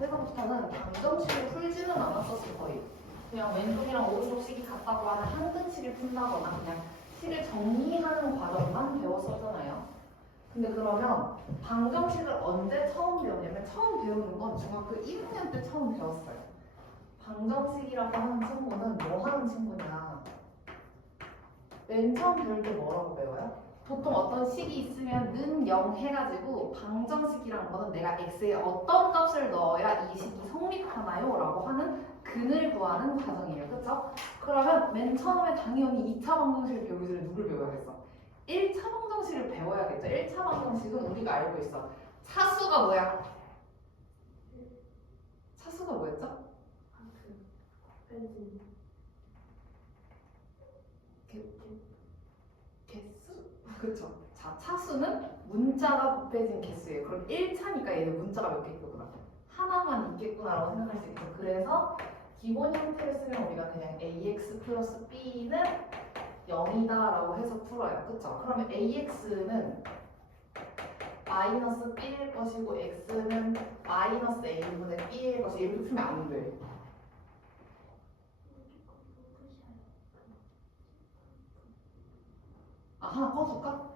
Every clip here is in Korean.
옆에서부터는 방정식을 풀지는 않았었어 거의. 그냥 왼쪽이랑 오른쪽 식이 같다고 하는 한근식을 푼다거나 그냥 식을 정리하는 과정만 배웠었잖아요. 근데 그러면 방정식을 언제 처음 배웠냐면 처음 배우는 건 중학교 1학년 때 처음 배웠어요. 방정식이라고 하는 친구는 뭐 하는 친구냐? 맨 처음 배울 때 뭐라고 배워요? 보통 어떤 식이 있으면 는 0 해가지고 방정식이란 거는 내가 x에 어떤 값을 넣어야 이 식이 성립하나요? 라고 하는 근을 구하는 과정이에요. 그쵸? 그러면 맨 처음에 당연히 2차 방정식을 배우기 전에 누굴 배워야겠어? 1차 방정식을 배워야겠죠. 1차 방정식은 우리가 알고 있어. 차수가 뭐야? 차수가 뭐였죠? 개수? 그쵸. 자, 차수는 문자가 곱해진 개수예요. 그럼 1차니까 얘는 문자가 몇 개 있구나. 하나만 있겠구나라고 생각할 수 있죠. 그래서 기본 형태를 쓰면 우리가 그냥 ax 플러스 b는 0이다 라고 해서 풀어요. 그쵸? 그러면 ax는 마이너스 b일 것이고 x는 마이너스 a분의 b일 것이 이렇게 풀면 안 돼. 아, 하나 꺼줄까?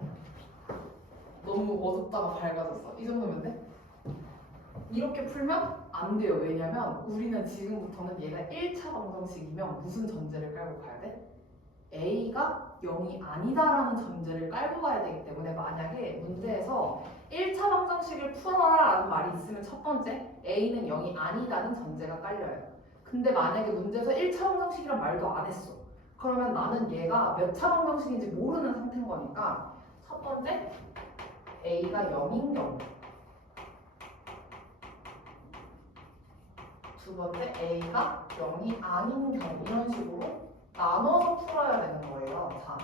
너무 어둡다가 밝아졌어. 이 정도면 돼? 이렇게 풀면 안 돼요. 왜냐면 우리는 지금부터는 얘가 1차 방정식이면 무슨 전제를 깔고 가야 돼? A가 0이 아니다라는 전제를 깔고 가야 되기 때문에 만약에 문제에서 1차 방정식을 풀어라 라는 말이 있으면 첫 번째 A는 0이 아니다는 전제가 깔려요. 근데 만약에 문제에서 1차 방정식이란 말도 안 했어. 그러면 나는 얘가 몇 차 방정식인지 모르는 상태인 거니까 첫 번째 A가 0인 경우, 두 번째 A가 0이 아닌 경우, 이런 식으로 나눠서 풀어야 되는 거예요. 자,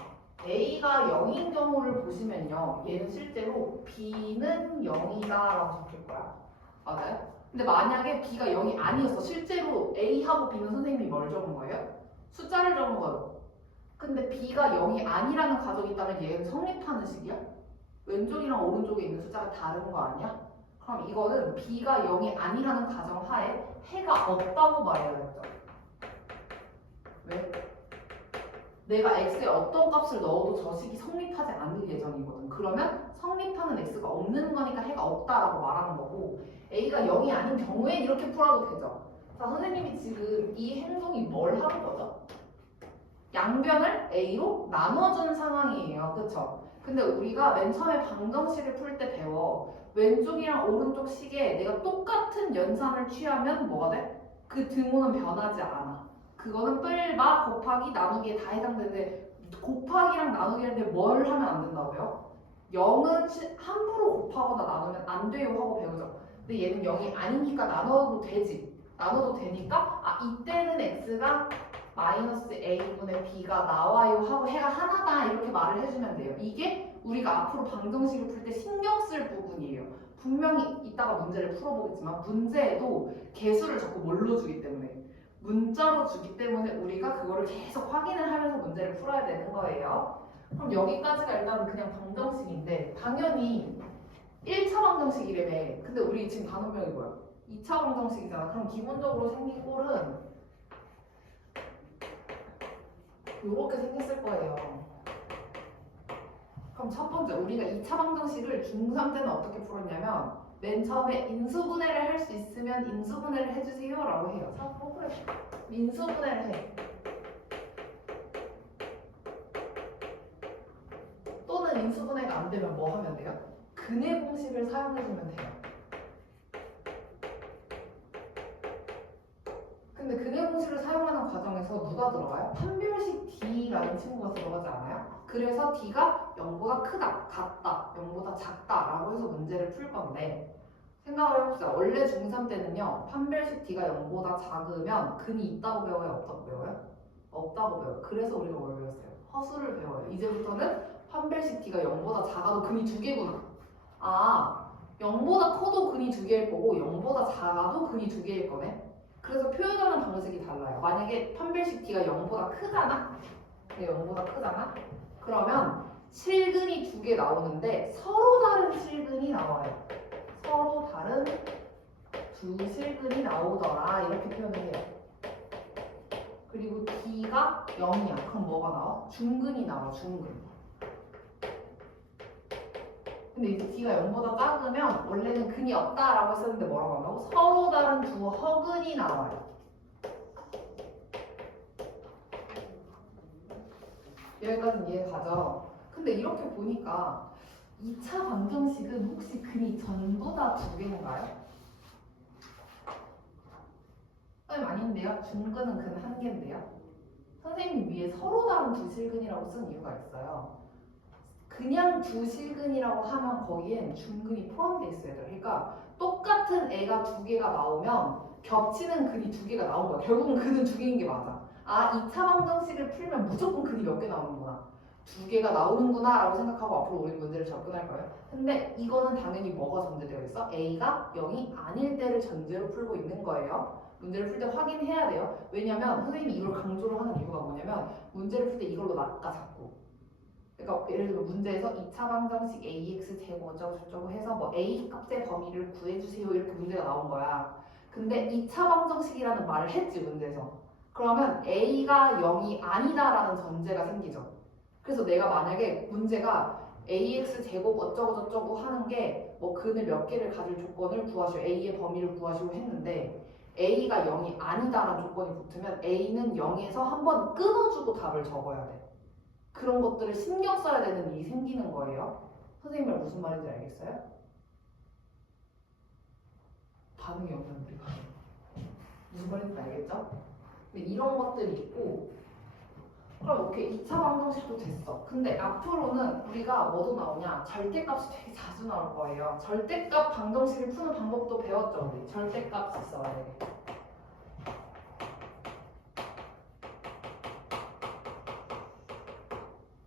A가 0인 경우를 보시면요, 얘는 실제로 B는 0이다 라고 적힐 거야. 맞아요? 근데 만약에 B가 0이 아니었어. 실제로 A하고 B는 선생님이 뭘 적은 거예요? 숫자를 적은 거예요. 근데 B가 0이 아니라는 가정이 있다면 얘는 성립하는 식이야? 왼쪽이랑 오른쪽에 있는 숫자가 다른 거 아니야? 그럼 이거는 B가 0이 아니라는 가정하에 해가 없다고 말해야겠죠. 왜? 내가 x에 어떤 값을 넣어도 저 식이 성립하지 않을 예정이거든. 그러면 성립하는 x가 없는 거니까 해가 없다라고 말하는 거고, a가 0이 아닌 경우엔 이렇게 풀어도 되죠. 자, 선생님이 지금 이 행동이 뭘 하는 거죠? 양변을 a로 나눠준 상황이에요. 그쵸? 근데 우리가 맨 처음에 방정식을 풀 때 배워. 왼쪽이랑 오른쪽 식에 내가 똑같은 연산을 취하면 뭐가 돼? 그 등호는 변하지 않아. 그거는 뿔바 곱하기 나누기에 다 해당되는데 곱하기랑 나누기인데 뭘 하면 안 된다고요? 0은 함부로 곱하거나 나누면 안 돼요 하고 배우죠. 근데 얘는 0이 아니니까 나눠도 되지. 나눠도 되니까 이때는 x가 마이너스 a분의 b가 나와요 하고 해가 하나다 이렇게 말을 해주면 돼요. 이게 우리가 앞으로 방정식을 풀 때 신경 쓸 부분이에요. 분명히 이따가 문제를 풀어보겠지만 문제에도 개수를 자꾸 뭘로 주기 때문에 문자로 주기 때문에 우리가 그거를 계속 확인을 하면서 문제를 풀어야 되는 거예요. 그럼 여기까지가 일단 그냥 방정식인데 당연히 1차 방정식이라며. 근데 우리 지금 단원명이 뭐야? 2차 방정식이잖아. 그럼 기본적으로 생긴 꼴은 이렇게 생겼을 거예요. 그럼 첫 번째 우리가 2차 방정식을 중3 때는 어떻게 풀었냐면 맨 처음에 인수분해를 할 수 있으면 인수분해를 해주세요 라고 해요. 자, 그래. 인수분해를 해. 또는 인수분해가 안 되면 뭐 하면 돼요? 근해 공식을 사용해주면 돼요. 근데 근해 공식을 사용하는 과정에서 누가 들어가요? 판별식 D라는 친구가 들어가지 않아요? 그래서 D가 0보다 크다, 같다, 0보다 작다 라고 해서 문제를 풀 건데 생각을 해봅시다. 원래 중3 때는요, 판별식 D가 0보다 작으면 근이 있다고 배워요? 없다고 배워요? 없다고 배워요. 그래서 우리가 뭘 배웠어요? 허수를 배워요. 이제부터는 판별식 D가 0보다 작아도 근이 2개구나. 0보다 커도 근이 2개일 거고 0보다 작아도 근이 2개일 거네. 그래서 표현하는 방식이 달라요. 만약에 판별식 D가 0보다 크잖아? 네, 0보다 크잖아? 그러면 실근이 2개 나오는데 서로 다른 실근이 나와요. 서로 다른 두 실근이 나오더라 이렇게 표현을 해요. 그리고 D가 0이야. 그럼 뭐가 나와? 중근이 나와. 중근. 근데 이제 D가 0보다 작으면 원래는 근이 없다라고 했었는데 뭐라고 한다고? 서로 다른 두 허근이 나와요. 여기까지는 이해가죠? 근데 이렇게 보니까 2차 방정식은 혹시 근이 전부 다 두 개인가요? 선생님 아닌데요? 중근은 근 한 개인데요? 선생님 위에 서로 다른 두 실근이라고 쓴 이유가 있어요. 그냥 두 실근이라고 하면 거기엔 중근이 포함되어 있어야 돼요. 그러니까 똑같은 애가 두 개가 나오면 겹치는 근이 두 개가 나온 거야. 결국은 근은 두 개인 게 맞아. 아, 2차 방정식을 풀면 무조건 근이 몇 개 나오는구나. 두 개가 나오는구나 라고 생각하고 앞으로 우리 문제를 접근할 거예요. 근데 이거는 당연히 뭐가 전제되어 있어? A가 0이 아닐 때를 전제로 풀고 있는 거예요. 문제를 풀 때 확인해야 돼요. 왜냐면 선생님이 이걸 강조를 하는 이유가 뭐냐면 문제를 풀 때 이걸로 낚아 자꾸. 그러니까 예를 들어 문제에서 2차 방정식 ax 제곱 어쩌고저쩌고 해서 뭐 a 값의 범위를 구해주세요 이렇게 문제가 나온 거야. 근데 2차 방정식이라는 말을 했지 문제에서. 그러면 a가 0이 아니다라는 전제가 생기죠. 그래서 내가 만약에 문제가 ax 제곱 어쩌고저쩌고 하는 게 뭐 근을 몇 개를 가질 조건을 구하시오 a의 범위를 구하시오 했는데 a가 0이 아니다라는 조건이 붙으면 a는 0에서 한번 끊어주고 답을 적어야 돼. 그런 것들을 신경 써야 되는 일이 생기는 거예요. 선생님 말 무슨 말인지 알겠어요? 반응이 없는 우리가 무슨 말인지 알겠죠? 근데 이런 것들이 있고 그럼 오케이 2차 방정식도 됐어. 근데 앞으로는 우리가 뭐도 나오냐? 절대값이 되게 자주 나올 거예요. 절대값 방정식을 푸는 방법도 배웠죠 우리. 절대값이 있어야 돼.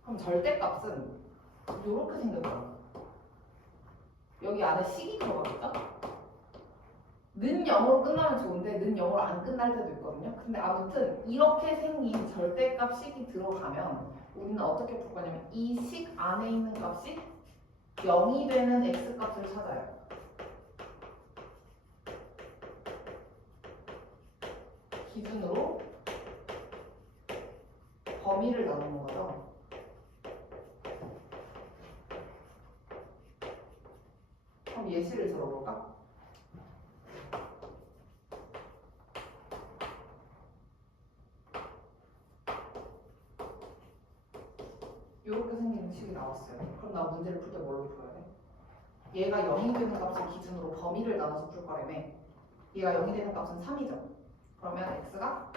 그럼 절대값은 이렇게 생겼잖아. 여기 안에 식이 들어가겠죠? 는 0으로 끝나면 좋은데 는 0으로 안 끝날 때도 있거든요. 근데 아무튼 이렇게 생긴 절대값 식이 들어가면 우리는 어떻게 풀 거냐면 이 식 안에 있는 값이 0이 되는 x값을 찾아요. 기준으로 범위를 나누는 거죠. 그럼 예시를 들어볼까? 이렇게 생긴 식이 나왔어요. 그럼 나 문제를 풀 때 뭘로 풀어야 돼? 얘가 0이 되는 값을 기준으로 범위를 나눠서 풀 거라며. 얘가 0이 되는 값은 3이죠. 그러면 x가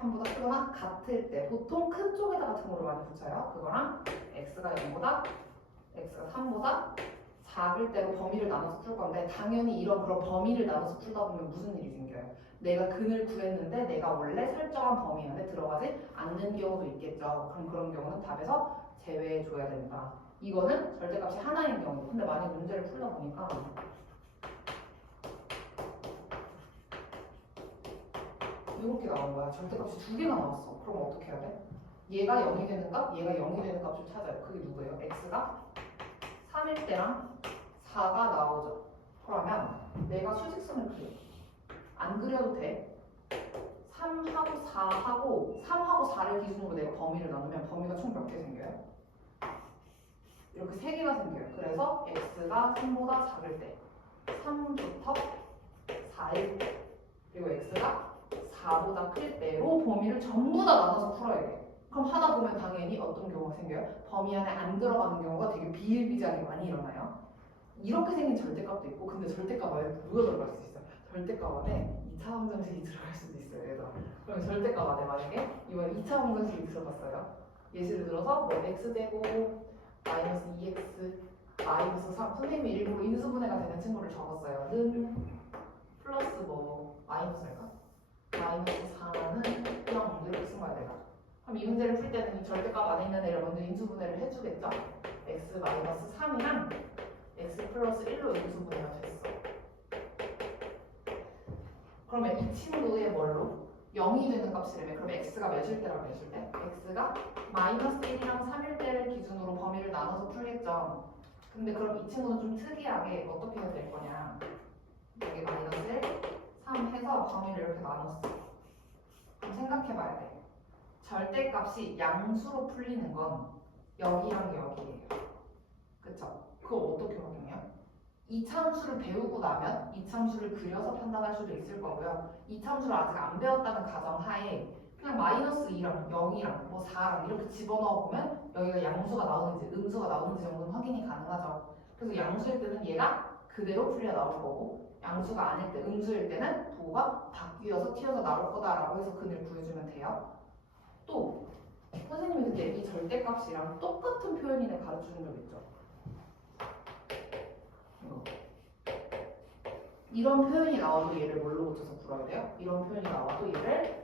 3보다 크거나 같을 때 보통 큰 쪽에다 같은 거를 많이 붙여요. 그거랑 x가 0보다 x가 3보다 작을 때로 범위를 나눠서 풀 건데 당연히 이런 그런 범위를 나눠서 풀다 보면 무슨 일이 생겨요? 내가 근을 구했는데 내가 원래 설정한 범위 안에 들어가지 않는 경우도 있겠죠. 그럼 그런 경우는 답에서 제외해 줘야 된다. 이거는 절대값이 하나인 경우. 근데 만약 문제를 풀다 보니까 이렇게 나온 거야. 절대값이 두 개가 나왔어. 그럼 어떻게 해야 돼? 얘가 0이 되는 값, 얘가 0이 되는 값을 찾아요. 그게 누구예요? x가 3일 때랑 4가 나오죠. 그러면 내가 수직선을 그려. 안 그려도 돼. 3하고 4하고 3하고 4를 기준으로 내가 범위를 나누면 범위가 총 몇 개 생겨요? 이렇게 3개가 생겨요. 그래서 x가 3보다 작을 때 3부터 4일 때 그리고 x가 4보다 클 때로 범위를 전부 다 나눠서 풀어야 돼. 그럼 하다 보면 당연히 어떤 경우가 생겨요? 범위 안에 안 들어가는 경우가 되게 비일비재하게 많이 일어나요. 이렇게 생긴 절대값도 있고 근데 절대값 안에 누가 들어갈 수 있어요? 절대값 안에 2차 방정식이 들어갈 수도 있어요. 얘들아. 그럼 절대값 안에 만약에 이번에 2차 방정식이 들어갔어요. 예시를 들어서 뭐 x제곱 마이너스 2x 마이너스 3 선생님이 일부러 인수분해가 되는 친구를 적었어요. 는 플러스 뭐 마이너스일까? 마이너스 4는 0 이렇게 쓴 거야 내가. 그럼 이 문제를 풀 때는 이 절대값 안에 있는 애를 먼저 인수분해를 해주겠죠? x 마이너스 3이랑 x 플러스 1로 인수분해가 됐어. 그러면 이 친구의 뭘로? 0이 되는 값이라며. 그럼 x가 몇일 때라고 몇일 때? x가 마이너스 1이랑 3일 때를 기준으로 범위를 나눠서 풀겠죠. 근데 그럼 이 친구는 좀 특이하게 어떻게 해야 될 거냐. 여기 마이너스 이렇게 나눴어. 그럼 생각해봐야 돼. 절대값이 양수로 풀리는 건 여기랑 여기예요. 그쵸? 그걸 어떻게 확인해요? 이참수를 배우고 나면 이참수를 그려서 판단할 수도 있을 거고요. 이참수를 아직 안 배웠다는 가정하에 그냥 마이너스 2랑 0이랑 뭐 4랑 이렇게 집어넣어 보면 여기가 양수가 나오는지 음수가 나오는지 정도는 확인이 가능하죠. 그래서 양수일 때는 얘가 그대로 풀려 나올 거고 양수가 아닐 때 음수일 때는 도가 바뀌어서 튀어서 나올 거다라고 해서 근을 구해주면 돼요. 또 선생님이 근데 이 절대값이랑 똑같은 표현인을 가르쳐준 적 있죠? 이런 표현이 나와도 얘를 뭘로 고쳐서 풀어야 돼요? 이런 표현이 나와도 얘를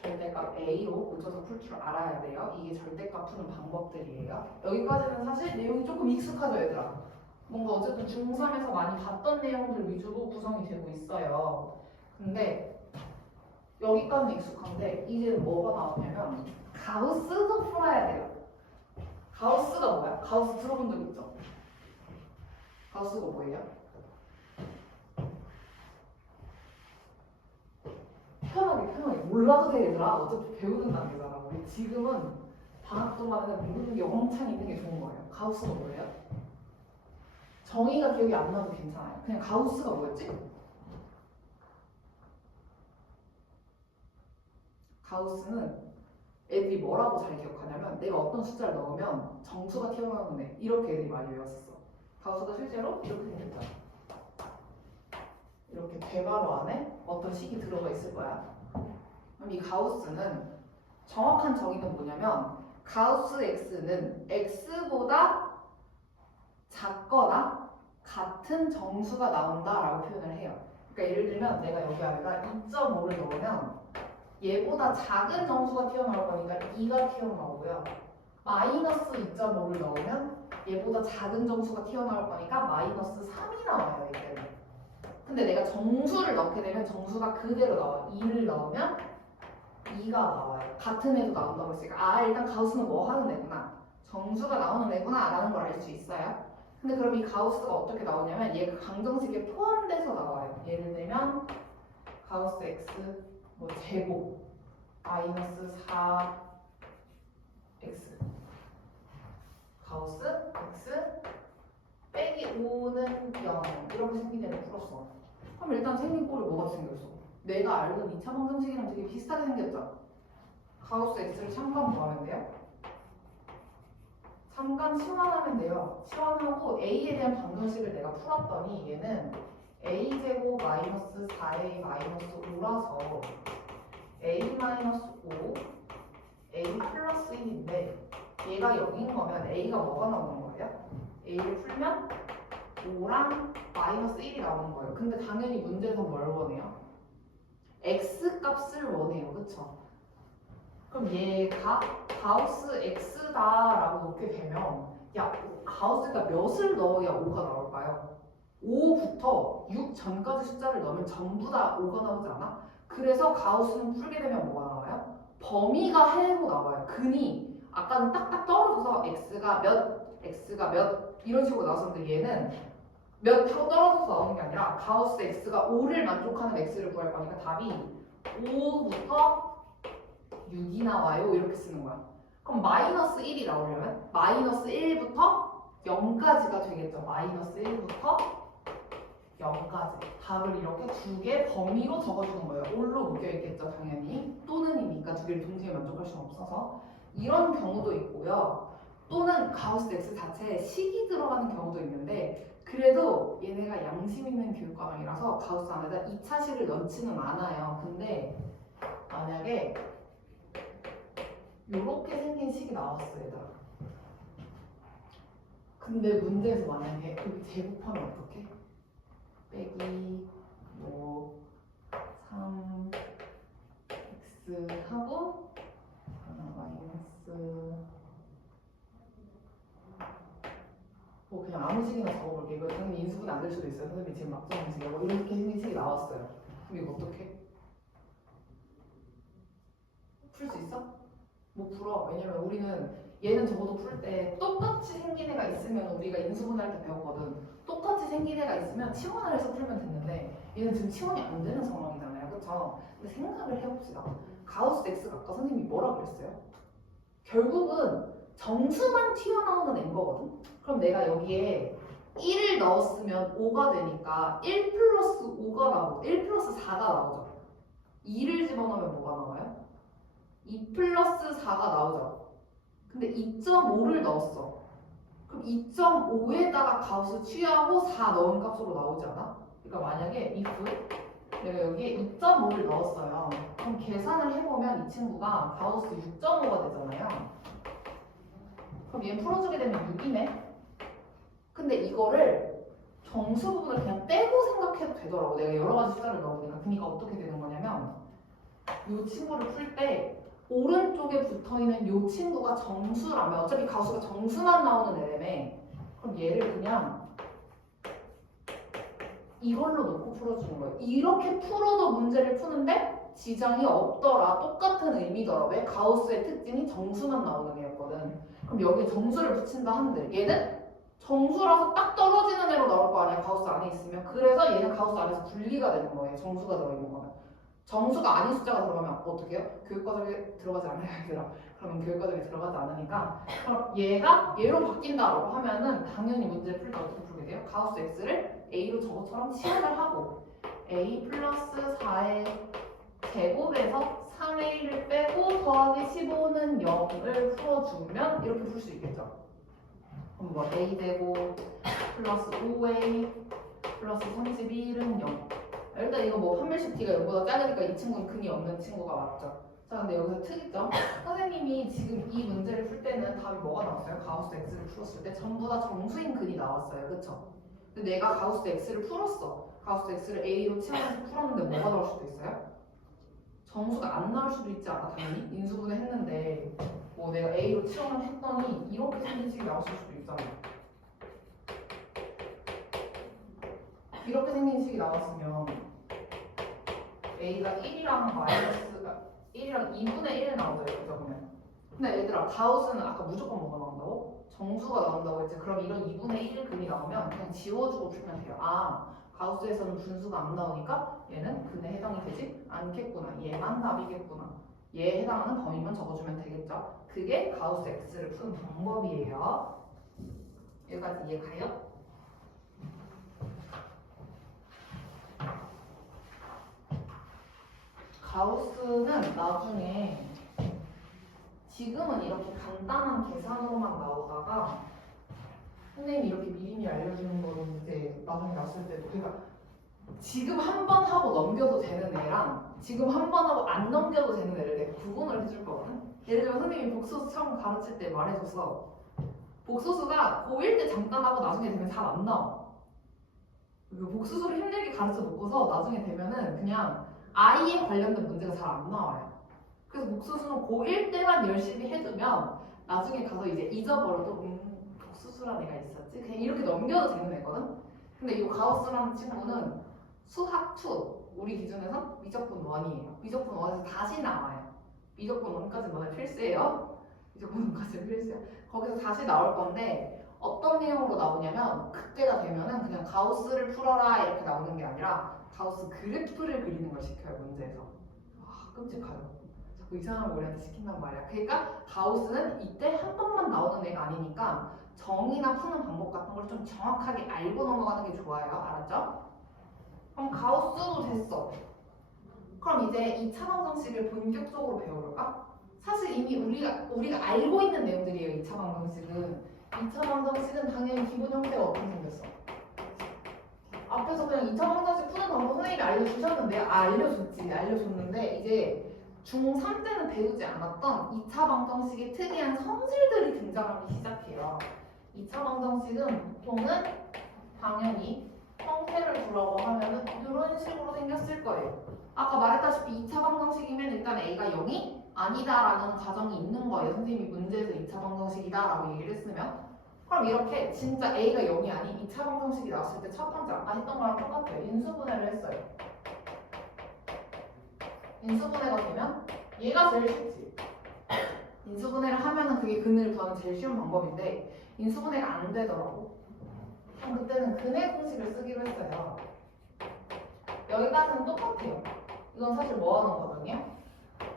절대값 A로 고쳐서 풀 줄 알아야 돼요. 이게 절대값 푸는 방법들이에요. 여기까지는 사실 내용이 조금 익숙하죠, 얘들아? 뭔가 어쨌든 중3에서 많이 봤던 내용들 위주로 구성이 되고 있어요. 근데 여기까지는 익숙한데 이제 뭐가 나오냐면 가우스도 풀어야 돼요. 가우스가 뭐야? 가우스 들어본 적 있죠? 가우스가 뭐예요? 편하게 몰라도 돼 얘들아. 어차피 배우는 단계잖아. 우리 지금은 방학 동안에는 모르는 게 왕창 있는 게 좋은 거예요. 가우스가 뭐예요? 정의가 기억이 안 나도 괜찮아요. 그냥 가우스가 뭐였지? 가우스는 애들이 뭐라고 잘 기억하냐면 내가 어떤 숫자를 넣으면 정수가 튀어나오는 애 이렇게 애들이 많이 외웠었어. 가우스가 실제로 이렇게 생겼잖아. 이렇게 대괄호 안에 어떤 식이 들어가 있을 거야. 그럼 이 가우스는 정확한 정의는 뭐냐면 가우스 x는 x보다 작거나 같은 정수가 나온다라고 표현을 해요. 그러니까 예를 들면 내가 여기 안에다 2.5를 넣으면 얘보다 작은 정수가 튀어나올 거니까 2가 튀어나오고요. 마이너스 2.5를 넣으면 얘보다 작은 정수가 튀어나올 거니까 마이너스 3이 나와요. 이때는. 근데 내가 정수를 넣게 되면 정수가 그대로 나와. 2를 넣으면 2가 나와요. 같은 애도 나온다고 했으니까 일단 가우스는 뭐 하는 애구나. 정수가 나오는 애구나 라는 걸 알 수 있어요. 근데 그럼 이 가우스가 어떻게 나오냐면 얘가 강정식에 포함돼서 나와요. 예를 들면 가우스 x 뭐 제곱 마이너스 4x 가우스 x 빼기 5는 0 이렇게 생긴 애를 풀었어. 그럼 일단 생긴 꼴이 뭐가 생겼어? 내가 알던 2차 방정식이랑 되게 비슷하게 생겼죠? 가우스 x를 잠깐 뭐 하면 돼요? 잠깐 치환하면 돼요. 치환하고 a에 대한 방정식을 내가 풀었더니 얘는 a제곱 마이너스 4a 마이너스 5라서 a 마이너스 5 a 플러스 1인데 얘가 0인 거면 a가 뭐가 나오는 거예요? a를 풀면 5랑 마이너스 1이 나오는 거예요. 근데 당연히 문제에서 뭘 원해요? x 값을 원해요. 그쵸? 그럼 얘가 가우스 x다라고 놓게 되면 야 가우스가 몇을 넣어야 5가 나올까요? 5부터 6 전까지 숫자를 넣으면 전부 다 5가 나오지 않아? 그래서 가우스는 풀게 되면 뭐가 나와요? 범위가 해로 나와요. 근이 아까는 딱딱 떨어져서 x가 몇 이런 식으로 나왔었는데 얘는 몇 하고 떨어져서 나오는 게 아니라 가우스 x가 5를 만족하는 x를 구할 거니까 답이 5부터 6이 나와요. 이렇게 쓰는 거야. 그럼 마이너스 1이 나오려면 마이너스 1부터 0까지가 되겠죠. 마이너스 1부터 0까지. 답을 이렇게 두 개 범위로 적어주는 거예요. 올로 묶여있겠죠. 당연히. 또는이니까 두 개를 동시에 만족할 수는 없어서. 이런 경우도 있고요. 또는 가우스 x 자체에 식이 들어가는 경우도 있는데 그래도 얘네가 양심 있는 교육과정이라서 가우스 안에다 2차식을 넣지는 않아요. 근데 만약에 요렇게 생긴 식이 나왔어 얘들아. 근데 문제에서 만약에 여기 제곱하면 어떡해? 빼기 뭐 3x 하고 마이너스 뭐 그냥 아무 식이나 적어볼게. 이거 당연히 인수분해 안 될 수도 있어요. 선생님이 지금 막 적으세요. 뭐 이렇게 생긴 식이 나왔어요. 그럼 이거 어떡해? 풀 수 있어? 못 풀어. 왜냐면 우리는 얘는 적어도 풀 때 똑같이 생긴 애가 있으면 우리가 인수분해할 때 배웠거든. 똑같이 생긴 애가 있으면 치환을 해서 풀면 됐는데 얘는 지금 치환이 안 되는 상황이잖아요. 그쵸? 근데 생각을 해봅시다. 가우스 X가 아까 선생님이 뭐라 그랬어요? 결국은 정수만 튀어나오는 엠버거든? 그럼 내가 여기에 1을 넣었으면 5가 되니까 1 플러스 5가 나오죠. 1 플러스 4가 나오죠. 2를 집어넣으면 뭐가 나와요? 2 플러스 4가 나오죠. 근데 2.5를 넣었어. 그럼 2.5에다가 가우스 취하고 4 넣은 값으로 나오지 않아? 그러니까 만약에 if 내가 여기에 2.5를 넣었어요. 그럼 계산을 해보면 이 친구가 가우스 6.5가 되잖아요. 그럼 얘 풀어주게 되면 6이네? 근데 이거를 정수 부분을 그냥 빼고 생각해도 되더라고. 내가 여러 가지 숫자를 넣어보니까. 그러니까 어떻게 되는 거냐면 이 친구를 풀 때 오른쪽에 붙어있는 이 친구가 정수라면 어차피 가수가 정수만 나오는 애라며 그럼 얘를 그냥 이걸로 놓고 풀어주는 거예요. 이렇게 풀어도 문제를 푸는데 지장이 없더라. 똑같은 의미더라. 왜? 가우스의 특징이 정수만 나오는 애였거든. 그럼 여기에 정수를 붙인다 하는데 얘는 정수라서 딱 떨어지는 애로 나올 거 아니야. 가우스 안에 있으면. 그래서 얘는 가우스 안에서 분리가 되는 거예요. 정수가 들어있는 거는. 정수가 아닌 숫자가 들어가면 어떻게 해요? 교육과정에 들어가지 않아요, 얘들아. 그러면 교육과정에 들어가지 않으니까 그럼 얘가 얘로 바뀐다라고 하면은 당연히 문제를 풀 때 어떻게 풀게 돼요? 가우스 x를 a로 저것처럼 치환을 하고 a 플러스 4의 제곱에서 3a를 빼고 더하기 15는 0을 풀어주면 이렇게 풀 수 있겠죠. 그럼 뭐 a 제곱 플러스 5a 플러스 31은 0. 일단 이거 뭐 판별식 t가 0보다 작으니까 이 친구는 근이 없는 친구가 맞죠. 자, 근데 여기서 특이점. 선생님이 지금 이 문제를 풀 때는 답이 뭐가 나왔어요? 가우스 x를 풀었을 때 전부 다 정수인 근이 나왔어요. 그쵸? 근데 내가 가우스 x를 풀었어. 가우스 x를 a로 치환해서 풀었는데 뭐가 나올 수도 있어요? 정수가 안 나올 수도 있지 않아? 당연히 인수분해 했는데 뭐 내가 a로 치환을 했더니 이렇게 생긴 식이 나올 수도 있잖아. 이렇게 생긴 식이 나왔으면 a가 1이랑 마이너스가 1이랑 2분의 1 나오죠. 이렇게 적으면. 근데 얘들아 가우스는 아까 무조건 뭐가 나온다고? 정수가 나온다고 했지. 그럼 이런 2분의 1 근이 나오면 그냥 지워주고 풀면 돼요. 아 가우스에서는 분수가 안 나오니까 얘는 근에 해당이 되지 않겠구나. 얘만 답이겠구나. 얘에 해당하는 범위만 적어주면 되겠죠. 그게 가우스 x를 푸는 방법이에요. 여기까지 이해가요? 가우스는 나중에 지금은 이렇게 간단한 계산으로만 나오다가 선생님이 이렇게 미리미리 알려주는 거는 이제 나중에 났을 때도 그러니까 지금 한 번 하고 넘겨도 되는 애랑 지금 한 번 하고 안 넘겨도 되는 애를 내가 구분을 해줄 거거든. 예를 들면 선생님이 복소수 처음 가르칠 때 말해줘서 복소수가 고1 때 잠깐 하고 나중에 되면 잘 안 나와. 복소수를 힘들게 가르쳐 놓고서 나중에 되면은 그냥 아이에 관련된 문제가 잘 안 나와요. 그래서 복수수는 고1 때만 열심히 해두면 나중에 가서 이제 잊어버려도 복수수란 애가 있었지? 그냥 이렇게 넘겨도 되는 애거든? 근데 이 가우스라는 친구는 수학 2, 우리 기준에서 미적분 1이에요. 미적분 1에서 다시 나와요. 미적분 1까지 너네 필수예요. 미적분 1까지 필수야. 거기서 다시 나올 건데 어떤 내용으로 나오냐면 그때가 되면은 그냥 가우스를 풀어라 이렇게 나오는 게 아니라 가우스 그래프를 그리는 걸 시켜요. 문제에서. 와 끔찍하죠. 자꾸 이상한 거 우리한테 시킨단 말이야. 그러니까 가우스는 이때 한 번만 나오는 애가 아니니까 정의나 푸는 방법 같은 걸 좀 정확하게 알고 넘어가는 게 좋아요. 알았죠? 그럼 가우스도 됐어. 그럼 이제 2차 방정식을 본격적으로 배워볼까? 사실 이미 우리가 알고 있는 내용들이에요. 2차 방정식은. 2차 방정식은 당연히 기본 형태가 어떻게 생겼어? 앞에서 그냥 2차 방정식 푸는 방법 선생님이 알려주셨는데 알려줬는데 이제 중3 때는 배우지 않았던 2차 방정식의 특이한 성질들이 등장하기 시작해요. 2차 방정식은 보통은 당연히 형태를 두라고 하면은 이런 식으로 생겼을 거예요. 아까 말했다시피 2차 방정식이면 일단 A가 0이 아니다라는 가정이 있는 거예요. 선생님이 문제에서 2차 방정식이다라고 얘기를 했으면 그럼 이렇게 진짜 A가 0이 아닌 2차 방정식이 나왔을 때 첫 번째 아까 했던 거랑 똑같아요. 인수분해를 했어요. 인수분해가 되면 얘가 제일 쉽지. 인수분해를 하면은 그게 근을 구하는 제일 쉬운 방법인데 인수분해가 안 되더라고. 그럼 그때는 근의 공식을 쓰기로 했어요. 여기까지는 똑같아요. 이건 사실 뭐 하는 과정이야?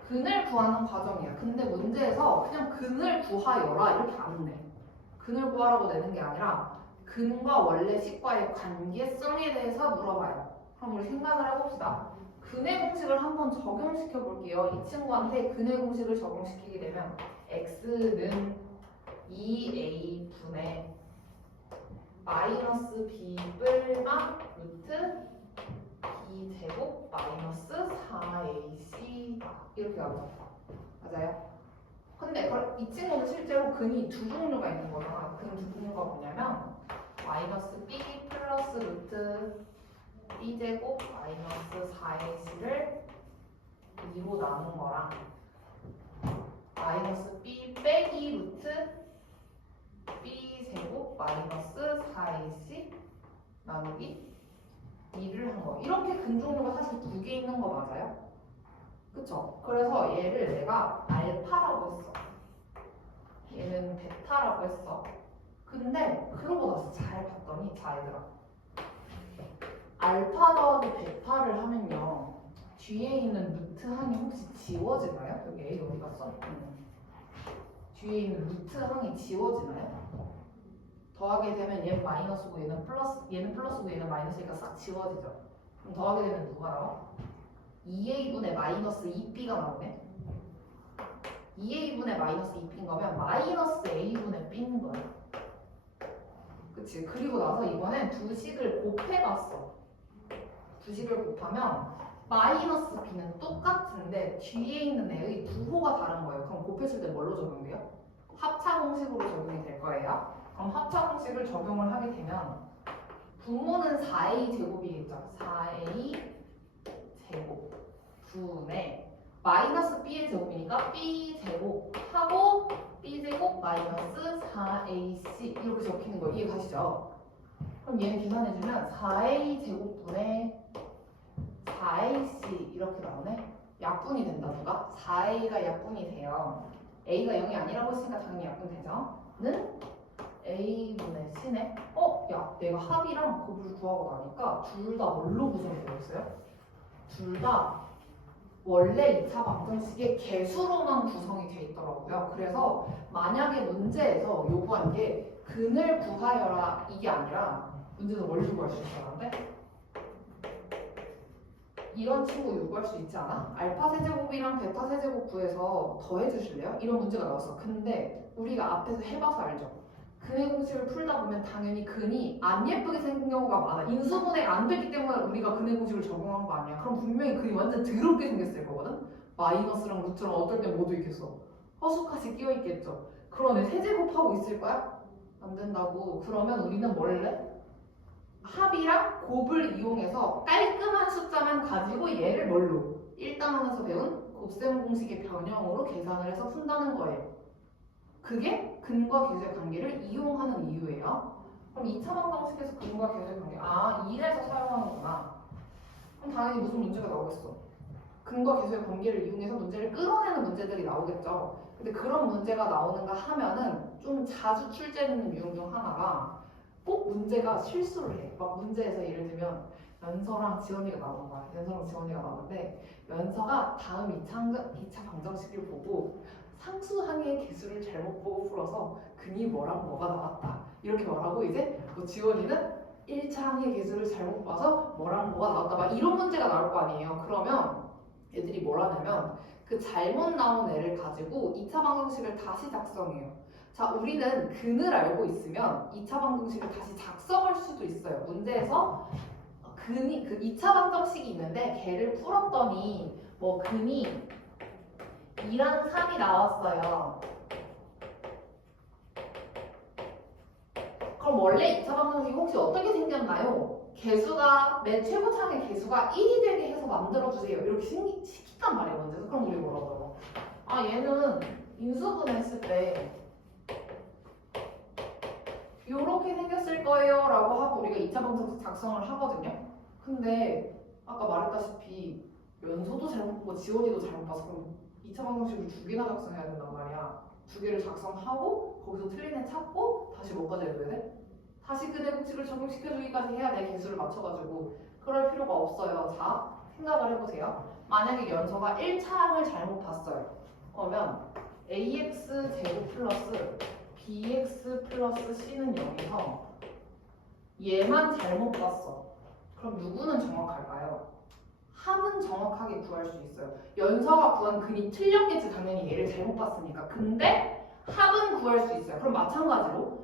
근을 구하는 과정이야. 근데 문제에서 그냥 근을 구하여라 이렇게 안 내. 근을 구하라고 내는 게 아니라 근과 원래 식과의 관계성에 대해서 물어봐요. 그럼 우리 생각을 해봅시다. 근의 공식을 한번 적용시켜 볼게요. 이 친구한테 근의 공식을 적용시키게 되면 x는 2a분의 마이너스 b 뿔만 루트 b제곱 마이너스 4ac다. 이렇게 나오죠. 맞아요? 근데 이 친구는 실제로 근이 두 종류가 있는 거잖아. 근 두 종류가 뭐냐면 마이너스 b 플러스 루트 b제곱 마이너스 4ac를 2로 나눈 거랑 마이너스 b 빼기 루트 b제곱 마이너스 4ac 나누기 2를 한 거. 이렇게 근 종류가 사실 두 개 있는 거 맞아요? 그쵸? 그래서 얘를 내가 알파라고 했어. 얘는 베타라고 했어. 근데 그러고 나서 잘 봤더니 자 얘들아 알파 더하기 베타를 하면요 뒤에 있는 루트 항이 혹시 지워지나요? 여기 A 어디 갔어? 뒤에 있는 루트 항이 지워지나요? 더하게 되면 얘는 마이너스고 얘는 플러스고 얘는 마이너스니까 싹 지워지죠. 그럼 더하게 되면 누가 나와? 2a분의 마이너스 2b가 나오네. 2a분의 마이너스 2b인 거면 마이너스 a분의 b인 거야. 그치? 그리고 나서 이번엔 두 식을 곱해봤어. 두 식을 곱하면 마이너스 b는 똑같은데 뒤에 있는 애의 부호가 다른 거예요. 그럼 곱했을 때 뭘로 적용돼요? 합차 공식으로 적용이 될 거예요. 그럼 합차 공식을 적용을 하게 되면 분모는 4a 제곱이겠죠. 4a 제곱 분의 마이너스 b의 제곱이니까 b 제곱하고 b 제곱 마이너스 4ac 이렇게 적히는 거 이해 가시죠? 그럼 얘는 계산해주면 4a 제곱분의 4ac 이렇게 나오네. 약분이 된다 누가? 4a가 약분이 돼요. a가 0이 아니라고 했으니까 당연히 약분 되죠. 는 a분의 c네. 야 내가 합이랑 곱을 구하고 나니까 둘 다 뭘로 구성이 되어 있어요? 둘 다 원래 2차 방정식의 개수로만 구성이 돼 있더라고요. 그래서 만약에 문제에서 요구한 게 근을 구하여라 이게 아니라 문제에서 뭘 요구할 수 있었는데 이런 친구 요구할 수 있지 않아? 알파 세제곱이랑 베타 세제곱 구해서 더해주실래요? 이런 문제가 나왔어. 근데 우리가 앞에서 해봐서 알죠? 근의 공식을 풀다 보면 당연히 근이 안 예쁘게 생긴 경우가 많아. 인수분해가 안 되기 때문에 우리가 근의 공식을 적용한 거 아니야. 그럼 분명히 근이 완전 더럽게 생겼을 거거든? 마이너스랑 루트랑 어떨 때 모두 있겠어. 허수까지 끼어 있겠죠. 그러네. 세제곱하고 있을 거야? 안 된다고. 그러면 우리는 뭘 해? 합이랑 곱을 이용해서 깔끔한 숫자만 가지고 얘를 뭘로? 1단원에서 배운 곱셈 공식의 변형으로 계산을 해서 푼다는 거예요. 그게 근과 계수의 관계를 이용하는 이유예요. 그럼 2차 방정식에서 근과 계수의 관계 이래서 사용하는구나. 그럼 당연히 무슨 문제가 나오겠어. 근과 계수의 관계를 이용해서 문제를 끌어내는 문제들이 나오겠죠. 근데 그런 문제가 나오는가 하면은 좀 자주 출제되는 유형 중 하나가 꼭 문제가 실수를 해. 막 문제에서 예를 들면 연서랑 지원이가 나오는 거야. 연서랑 지원이가 나오는데 연서가 다음 2차 방정식을 보고 상수항의 개수를 잘못 보고 풀어서 근이 뭐랑 뭐가 나왔다. 이렇게 말하고 이제 뭐 지원이는 1차 항의 개수를 잘못 봐서 뭐랑 뭐가 나왔다. 막 이런 문제가 나올 거 아니에요. 그러면 애들이 뭘 하냐면 그 잘못 나온 애를 가지고 2차 방정식을 다시 작성해요. 자, 우리는 근을 알고 있으면 2차 방정식을 다시 작성할 수도 있어요. 문제에서 근이 그 2차 방정식이 있는데 걔를 풀었더니 뭐 근이 2랑 3이 나왔어요. 그럼 원래 2차 방정식이 혹시 어떻게 생겼나요? 개수가 맨 최고창의 개수가 1이 되게 해서 만들어주세요. 이렇게 시켰단 말이에요. 먼저. 그럼 우리 뭐라고? 얘는 인수분해 했을 때 이렇게 생겼을 거예요 라고 하고 우리가 2차 방정식 작성을 하거든요. 근데 아까 말했다시피 연소도 잘못 보고 지원이도 잘못 봐서 그럼 2차 방정식을 두 개나 작성해야 된단 말이야. 두 개를 작성하고 거기서 틀린 애 찾고 다시 뭐까지 해줘야 돼? 다시 근의 공식을 적용시켜주기까지 해야 돼. 개수를 맞춰가지고. 그럴 필요가 없어요. 자, 생각을 해보세요. 만약에 연서가 1차항을 잘못 봤어요. 그러면 ax 제곱 플러스 bx 플러스 c는 0에서 얘만 잘못 봤어. 그럼 누구는 정확할까요? 합은 정확하게 구할 수 있어요. 연서가 구한 근이 틀렸겠지, 당연히 얘를 잘못 봤으니까. 근데 합은 구할 수 있어요. 그럼 마찬가지로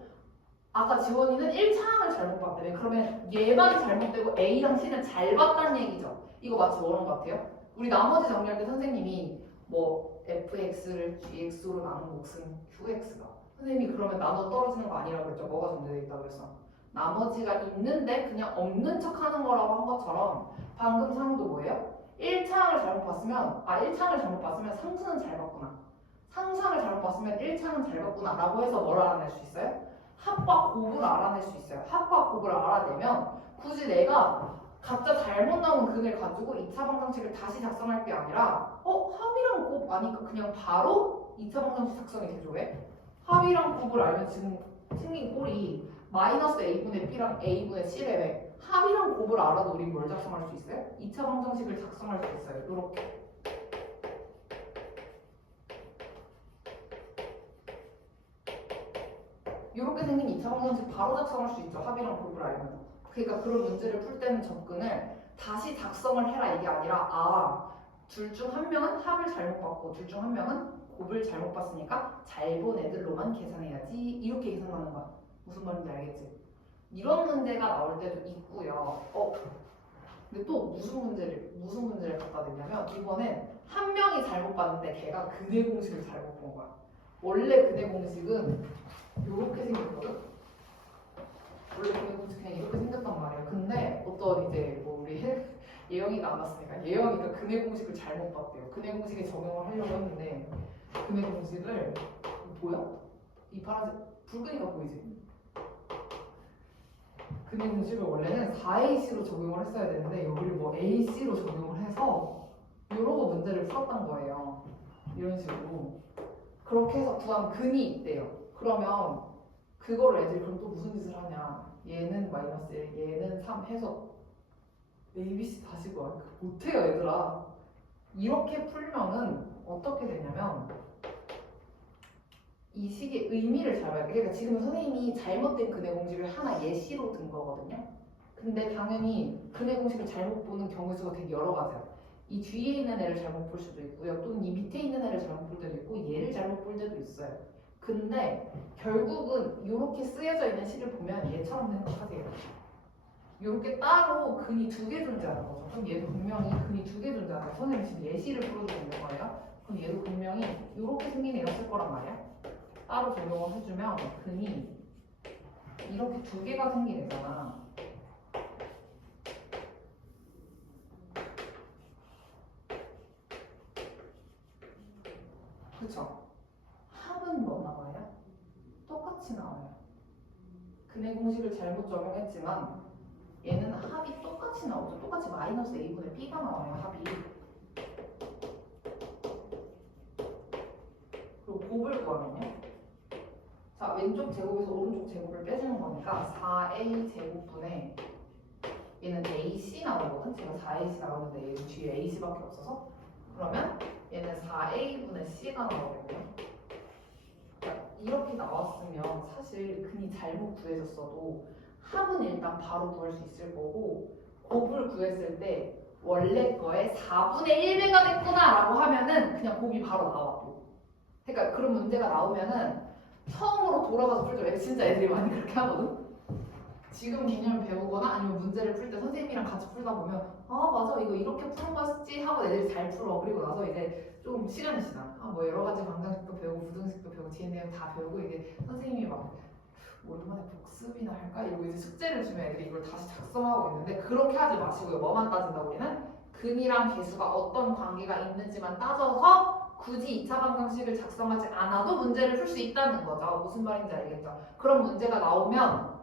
아까 지원이는 1차항을 잘못 봤다며. 그러면 얘만 잘못되고 A랑 C는 잘 봤다는 얘기죠. 이거 마치 뭐런 것 같아요? 우리 나머지 정리할 때 선생님이 뭐 fx를 gx로 나눈 몫은 qx가. 선생님이 그러면 나눠 떨어지는 거 아니라고 그랬죠. 뭐가 존재되어 있다고 그랬어? 나머지가 있는데 그냥 없는 척 하는 거라고 한 것처럼 방금 상도 뭐예요? 1차항을 잘못 봤으면 1차항을 잘못 봤으면 상수는 잘 봤구나. 상수항을 잘못 봤으면 1차항은 잘 봤구나 라고 해서 뭘 알아낼 수 있어요? 합과 곱을 알아낼 수 있어요. 합과 곱을 알아내면 굳이 내가 각자 잘못 나온 근을 가지고 2차 방정식을 다시 작성할 게 아니라 합이랑 곱 아니까 그냥 바로 2차 방정식 작성이 되죠. 왜? 합이랑 곱을 알면 지금 생긴 꼴이 마이너스 a분의 b랑 a분의 c래. 합이랑 곱을 알아도 우리 뭘 작성할 수 있어요? 2차 방정식을 작성할 수 있어요. 이렇게. 이렇게 생긴 2차 방정식 바로 작성할 수 있죠. 합이랑 곱을 알면. 그러니까 그런 문제를 풀 때는 접근을 다시 작성을 해라 이게 아니라 둘 중 한 명은 합을 잘못 봤고 둘 중 한 명은 곱을 잘못 봤으니까 잘 본 애들로만 계산해야지 이렇게 계산하는 거야. 무슨 말인지 알겠지? 이런 문제가 나올 때도 있고요. 근데 또 무슨 문제를 갖다 대냐면 이번엔 한 명이 잘못 봤는데 걔가 근해 공식을 잘못 본 거야. 원래 근해 공식은 이렇게 생겼거든. 원래 근해 공식 그냥 이렇게 생겼단 말이야. 근데 어떤 이제 뭐 우리 예영이가 안 왔으니까 예영이가 근해 공식을 잘못 봤대요. 근해 공식에 적용을 하려고 했는데 근해 공식을 보여? 이 파란색 붉은이가 보이지? 근해 공식을 원래는 4AC로 적용을 했어야 되는데 여기를 뭐 AC로 적용을 해서 이러고 문제를 풀었던 거예요. 이런 식으로. 그렇게 해서 구한 근이 있대요. 그러면 그거를 애들이 그럼 또 무슨 짓을 하냐. 얘는 마이너스 1, 얘는 3 해서 ABC 다시 구하. 못해요 얘들아. 이렇게 풀면은 어떻게 되냐면 이 식의 의미를 잘 봐야 돼. 그러니까 지금 선생님이 잘못된 근해 공식을 하나 예시로 든 거거든요. 근데 당연히 근해 공식을 잘못 보는 경우 수가 되게 여러 가지야. 이 뒤에 있는 애를 잘못 볼 수도 있고요. 또는 이 밑에 있는 애를 잘못 볼 때도 있고 얘를 잘못 볼 때도 있어요. 근데 결국은 이렇게 쓰여져 있는 식을 보면 얘처럼 생각하세요. 이렇게 따로 근이 두 개 존재하는 거죠. 그럼 얘도 분명히 근이 두 개 존재하는 거예요. 선생님 지금 예시를 풀어주고 있는 거예요. 그럼 얘도 분명히 이렇게 생긴 애였을 거란 말이야. 따로 적용을 해주면 근이 이렇게 두 개가 생긴 애잖아. 그쵸? 합은 뭐 나와요? 똑같이 나와요. 근해 공식을 잘못 적용했지만 얘는 합이 똑같이 나오죠. 똑같이 마이너스 a분의 b가 나와요. 합이. 그리고 곱을 구하면요. 자, 왼쪽 제곱에서 오른쪽 제곱을 빼주는 거니까 4a 제곱분의 얘는 ac 나오거든. 제가 4ac 나오는데 얘 뒤에 ac밖에 없어서 그러면 얘는 4a분의 c가 나오거든요. 그러니까 이렇게 나왔으면 사실 근이 잘못 구해졌어도 합은 일단 바로 구할 수 있을 거고 곱을 구했을 때 원래 거에 4분의 1배가 됐구나 라고 하면은 그냥 곱이 바로 나와 또. 그러니까 그런 문제가 나오면은 처음으로 돌아가서 풀죠. 진짜 애들이 많이 그렇게 하거든. 지금 개념을 배우거나 아니면 문제를 풀 때 선생님이랑 같이 풀다 보면 맞아 이거 이렇게 푸는 거였지 하고 애들이 잘 풀어. 그리고 나서 이제 좀 시간이 지나. 뭐 여러 가지 방정식도 배우고 부등식도 배우고 뒤에 내용 다 배우고 이제 선생님이 막 오랜만에 복습이나 할까? 이러고 이제 숙제를 주면 애들이 이걸 다시 작성하고 있는데 그렇게 하지 마시고요. 뭐만 따진다고 우리는? 근이랑 개수가 어떤 관계가 있는지만 따져서 굳이 2차 방정식을 작성하지 않아도 문제를 풀 수 있다는 거죠. 무슨 말인지 알겠죠? 그런 문제가 나오면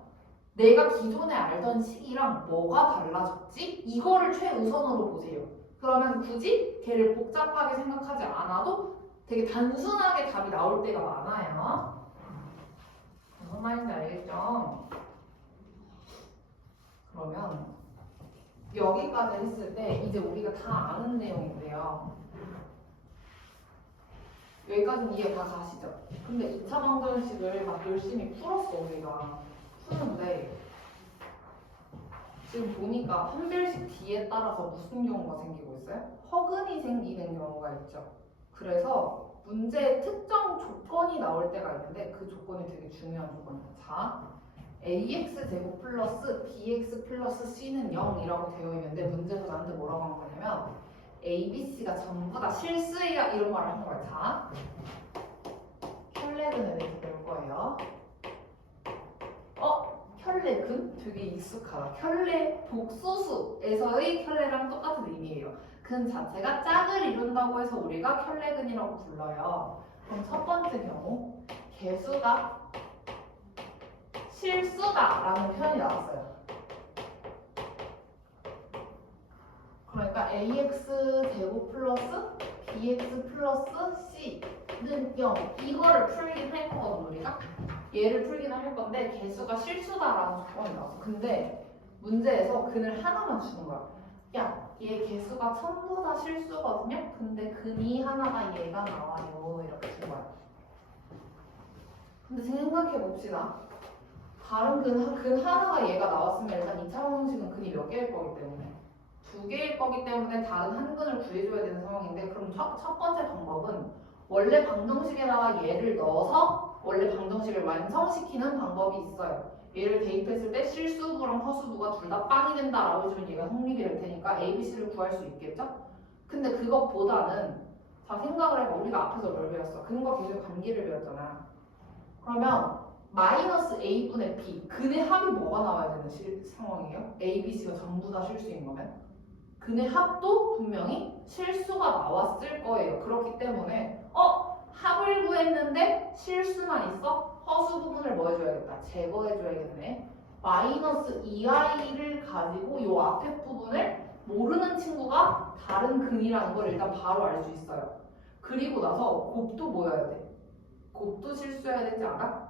내가 기존에 알던 식이랑 뭐가 달라졌지? 이거를 최우선으로 보세요. 그러면 굳이 걔를 복잡하게 생각하지 않아도 되게 단순하게 답이 나올 때가 많아요. 무슨 말인지 알겠죠? 그러면 여기까지 했을 때 이제 우리가 다 아는 내용인데요. 여기까지는 이해 다 가시죠? 근데 2차 방정식을 막 열심히 풀었어 우리가. 푸는데 지금 보니까 판별식 D에 따라서 무슨 경우가 생기고 있어요? 허근이 생기는 경우가 있죠. 그래서 문제에 특정 조건이 나올 때가 있는데 그 조건이 되게 중요한 조건이에요. 자, AX제곱 플러스 BX 플러스 C는 0이라고 되어 있는데 문제에서 나한테 뭐라고 한 거냐면 A, B, C가 전부 다 실수야 이런 말을 한 거예요. 자, 혈렉은 이렇게 될 거예요. 혈렉은 되게 익숙하다. 혈렉 복소수에서의 혈렉이랑 똑같은 의미예요. 근 자체가 짝을 이룬다고 해서 우리가 혈렉은이라고 불러요. 그럼 첫 번째 경우 개수가 실수다라는 표현이 나왔어요. 그러니까 ax 제곱 플러스 bx 플러스 c는 0 이거를 풀긴 할 거거든 우리가. 얘를 풀긴 할 건데 개수가 실수다라는 조건이 나왔어. 근데 문제에서 근을 하나만 주는 거야. 야, 얘 개수가 전부 다 실수거든요. 근데 근이 하나가 얘가 나와요. 이렇게 준 거야. 근데 생각해 봅시다. 다른 근 하나가 얘가 나왔으면 일단 2차 방정식은 근이 몇 개일 거기 때문에 2개일 거기 때문에 다른 한 근을 구해줘야 되는 상황인데 그럼 첫 번째 방법은 원래 방정식에다가 얘를 넣어서 원래 방정식을 완성시키는 방법이 있어요. 얘를 대입했을 때 실수부랑 허수부가 둘 다 빵이 된다라고 해주면 얘가 성립이 될 테니까 A, B, C를 구할 수 있겠죠? 근데 그것보다는 자 생각을 해봐. 우리가 앞에서 뭘 배웠어? 근과 계수의 관계를 배웠잖아. 그러면 마이너스 A분의 B 근의 합이 뭐가 나와야 되는 상황이에요? A, B, C가 전부 다 실수인 거면 근의 합도 분명히 실수가 나왔을 거예요. 그렇기 때문에 합을 구했는데 실수만 있어? 허수 부분을 뭐 해줘야겠다? 제거해줘야겠네. 마이너스 2i를 가지고 이 앞에 부분을 모르는 친구가 다른 근이라는 걸 일단 바로 알 수 있어요. 그리고 나서 곱도 뭐여야 돼? 곱도 실수해야 되지 않아?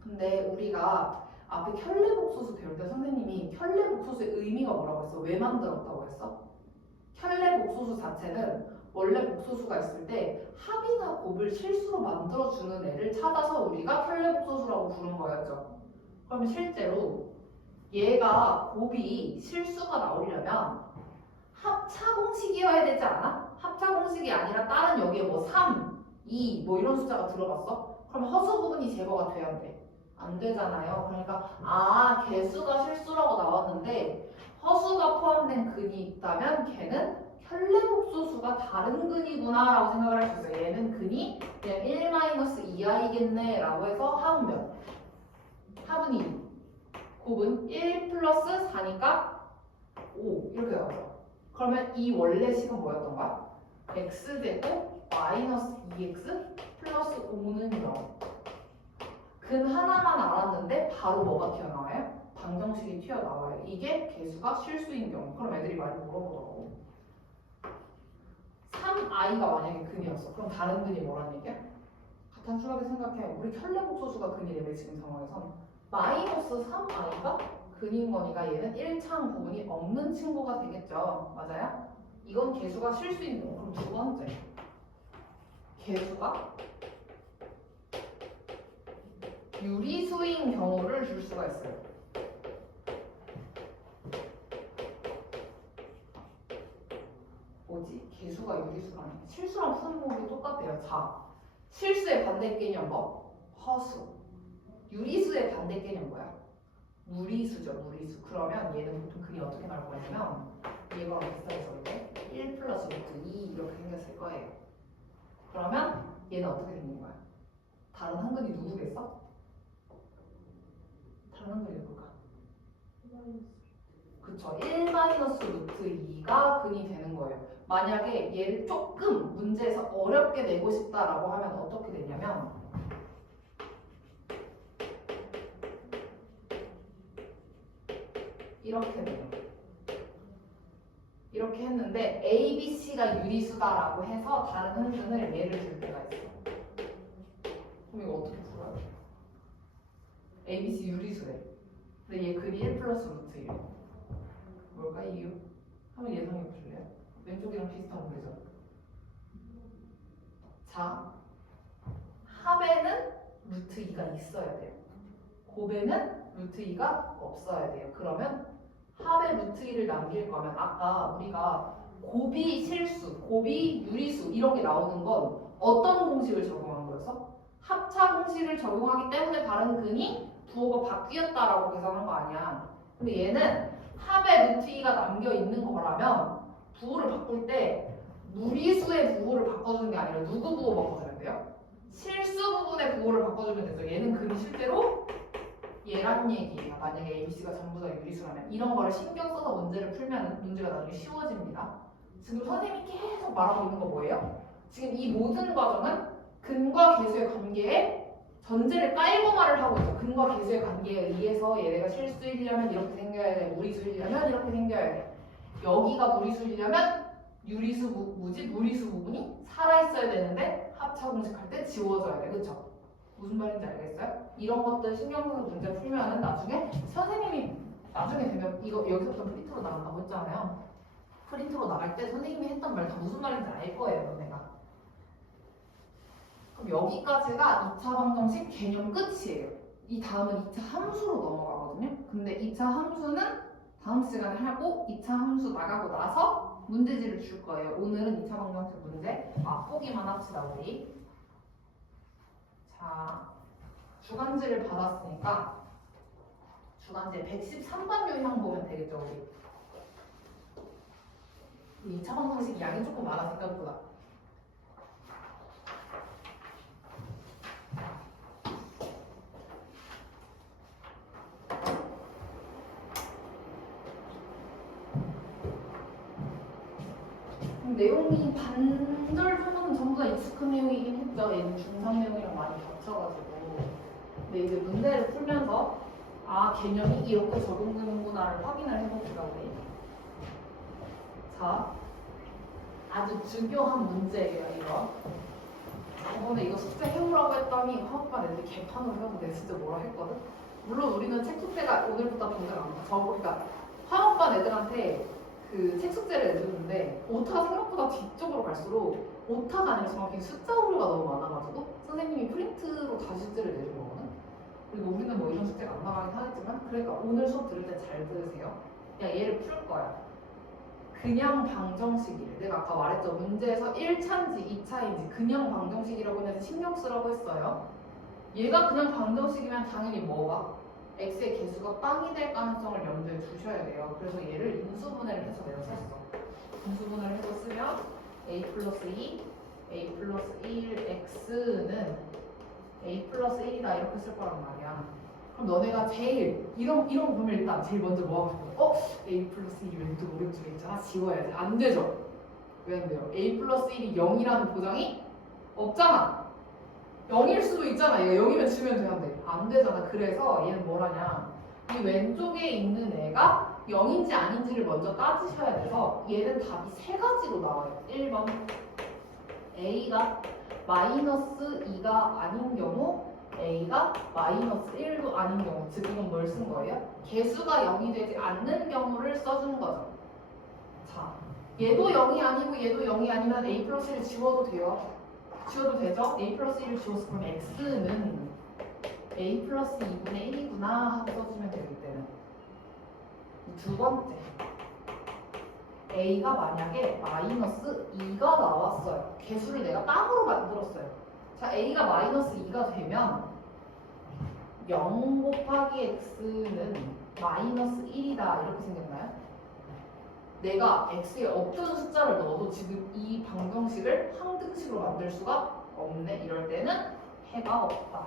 근데 우리가 앞에 켤레복소수 배울 때 선생님이 켤레복소수의 의미가 뭐라고 했어? 왜 만들었다고 했어? 켤레복소수 자체는 원래 복소수가 있을 때 합이나 곱을 실수로 만들어주는 애를 찾아서 우리가 켤레복소수라고 부른 거였죠. 그럼 실제로 얘가 곱이 실수가 나오려면 합차공식이어야 되지 않아? 합차공식이 아니라 다른 여기에 뭐 3, 2 뭐 이런 숫자가 들어갔어? 그럼 허수 부분이 제거가 돼야 돼. 안 되잖아요. 그러니까 개수가 실수라고 나왔는데 허수가 포함된 근이 있다면 걔는 켤레복소수가 다른 근이구나 라고 생각을 할 수 있어요. 얘는 근이 그냥 1-2i겠네 라고 해서 합은 몇? 합은 2 곱은 1 플러스 4니까 5 이렇게 나오죠. 그러면 이 원래 식은 뭐였던 거야? x제곱 마이너스 2x 플러스 5는 0 근 하나만 알았는데 바로 뭐가 튀어나와요? 방정식이 튀어나와요. 이게 개수가 실수인 경우. 그럼 애들이 많이 물어보더라고. 3i가 만약에 근이었어. 그럼 다른 근이 뭐라는 얘기야? 단순하게 생각해. 우리 켤레복소수가 근이래 지금 상황에선. 마이너스 3i가 근인 거니까 얘는 1차항 부분이 없는 친구가 되겠죠. 맞아요? 이건 개수가 실수인 경우. 그럼 두 번째. 개수가 유리수인 경우를 줄 수가 있어요. 뭐지? 개수가 유리수라는 게 실수랑 푸는 방법이 똑같아요. 자, 실수의 반대 개념 뭐? 허수. 유리수의 반대 개념 뭐야? 무리수죠. 무리수. 그러면 얘는 보통 근이 어떻게 나올 거냐면 얘가 비슷하게 적을게 1 플러스 루트 2 이렇게 생겼을 거예요. 그러면 얘는 어떻게 생긴 거야? 다른 한 근이 누구겠어? 다른 한 근이 누굴까? 그쵸. 1 마이너스 루트 2가 근이 되는 거예요. 만약에 얘를 조금 문제에서 어렵게 내고 싶다라고 하면 어떻게 되냐면 이렇게 돼요. 이렇게 했는데 A, B, C가 유리수다라고 해서 다른 흔근을 예를 줄 때가 있어. 그럼 이거 어떻게 풀어요? A, B, C 유리수래. 근데 얘 근이 1 플러스 루트 1. 뭘까 이유? 한번 예상해 보실래요? 왼쪽이랑 비슷한 거죠. 자, 합에는 루트 2가 있어야 돼요. 곱에는 루트 2가 없어야 돼요. 그러면 합에 루트 2를 남길 거면 아까 우리가 곱이 실수, 곱이 유리수 이런 게 나오는 건 어떤 공식을 적용한 거였어? 합차 공식을 적용하기 때문에 다른 근이 부호가 바뀌었다라고 계산한 거 아니야. 근데 얘는 합에 루트 2가 남겨 있는 거라면 부호를 바꿀 때 무리수의 부호를 바꿔주는 게 아니라 누구 부호 바꿔주면 돼요? 실수 부분의 부호를 바꿔주면 되죠. 얘는 근이 실제로 얘란 얘기예요. 만약에 ABC가 전부 다 유리수라면 이런 거를 신경 써서 문제를 풀면 문제가 나중에 쉬워집니다. 지금 선생님이 계속 말하고 있는 거 뭐예요? 지금 이 모든 과정은 근과 계수의 관계에 전제를 깔고 말을 하고 있죠. 근과 계수의 관계에 의해서 얘네가 실수이려면 이렇게 생겨야 돼. 무리수이려면 이렇게 생겨야 돼. 여기가 무리수이려면 유리수 무리수 부분이 살아있어야 되는데 합차 공식할 때 지워져야 돼. 그쵸? 무슨 말인지 알겠어요? 이런 것들 신경 써서 문제 풀면은 나중에 선생님이 나중에 되면 이거 여기서부터 프린트로 나간다고 했잖아요. 프린트로 나갈 때 선생님이 했던 말 다 무슨 말인지 알 거예요, 너네가. 그럼 여기까지가 2차 방정식 개념 끝이에요. 이 다음은 2차 함수로 넘어가거든요. 근데 2차 함수는 다음 시간에 하고 2차 함수 나가고 나서 문제지를 줄 거예요. 오늘은 2차 방정식 문제 맛보기만 합시다, 우리. 자, 주간지를 받았으니까 주간지에 113번 유형 보면 되겠죠, 우리. 2차 방정식 양이 조금 많아, 생각보다. 내용이 반절 정도는 전부 다 익숙한 내용이긴 했죠. 얘는 중상 내용이랑 많이 겹쳐가지고. 근데 이제 문제를 풀면서 아, 개념이 이렇게 적용되는구나를 확인을 해봅시다, 우리. 자, 아주 중요한 문제예요, 이거. 저번에 이거 숙제 해오라고 했더니 화학반 애들이 개판으로 해서 내 진짜 뭐라 했거든? 물론 우리는 책 숙제가 오늘부터 당장 안 봐. 그러니까 화학반 애들한테 그 책 숙제를 내주는데 오타가 생각보다 뒤쪽으로 갈수록 오타가 아니라 정확히 숫자 오류가 너무 많아가지고 선생님이 프린트로 다시 숙제를 내준 거거든? 그리고 우리는 뭐 이런 숙제가 안 나가긴 하겠지만 그러니까 오늘 수업 들을 때 잘 들으세요. 그냥 얘를 풀 거야. 그냥 방정식이래. 내가 아까 말했죠. 문제에서 1차인지 2차인지 그냥 방정식이라고 해서 신경 쓰라고 했어요. 얘가 그냥 방정식이면 당연히 뭐가? x의 개수가 빵이 될 가능성을 염두에 두셔야 돼요. 그래서 얘를 인수분해를 해서 내가 썼어. 인수분해를 해서 쓰면 a 플러스 2, a 플러스 1x는 a 플러스 1이다 이렇게 쓸 거란 말이야. 그럼 너네가 제일 이런 거 보면 일단 제일 먼저 뭐 하고 싶어? a 플러스 1이 왼쪽 오른쪽에 있잖아. 지워야지. 안 되죠? 왜 안 돼요? a 플러스 1이 0이라는 보장이 없잖아. 0일 수도 있잖아. 얘가 0이면 지우면 되는데 안 되잖아. 그래서 얘는 뭘 하냐? 이 왼쪽에 있는 애가 0인지 아닌지를 먼저 따지셔야 돼서 얘는 답이 세 가지로 나와요. 1번 a가 마이너스 2가 아닌 경우 a가 마이너스 1도 아닌 경우 즉 이건 뭘 쓴 거예요? 개수가 0이 되지 않는 경우를 써준 거죠. 자, 얘도 0이 아니고 얘도 0이 아니면 a 플러스 1을 지워도 돼요. 지워도 되죠? a 플러스 1을 지웠을 그럼 x는 a 플러스 2분의 1이구나 하고 써주면 돼요. 이때는 두 번째 a가 만약에 마이너스 2가 나왔어요. 개수를 내가 빵으로 만들었어요. 자, a가 마이너스 2가 되면 0 곱하기 x는 마이너스 1이다 이렇게 생겼나요? 내가 x에 어떤 숫자를 넣어도 지금 이 방정식을 항등식으로 만들 수가 없네. 이럴 때는 해가 없다.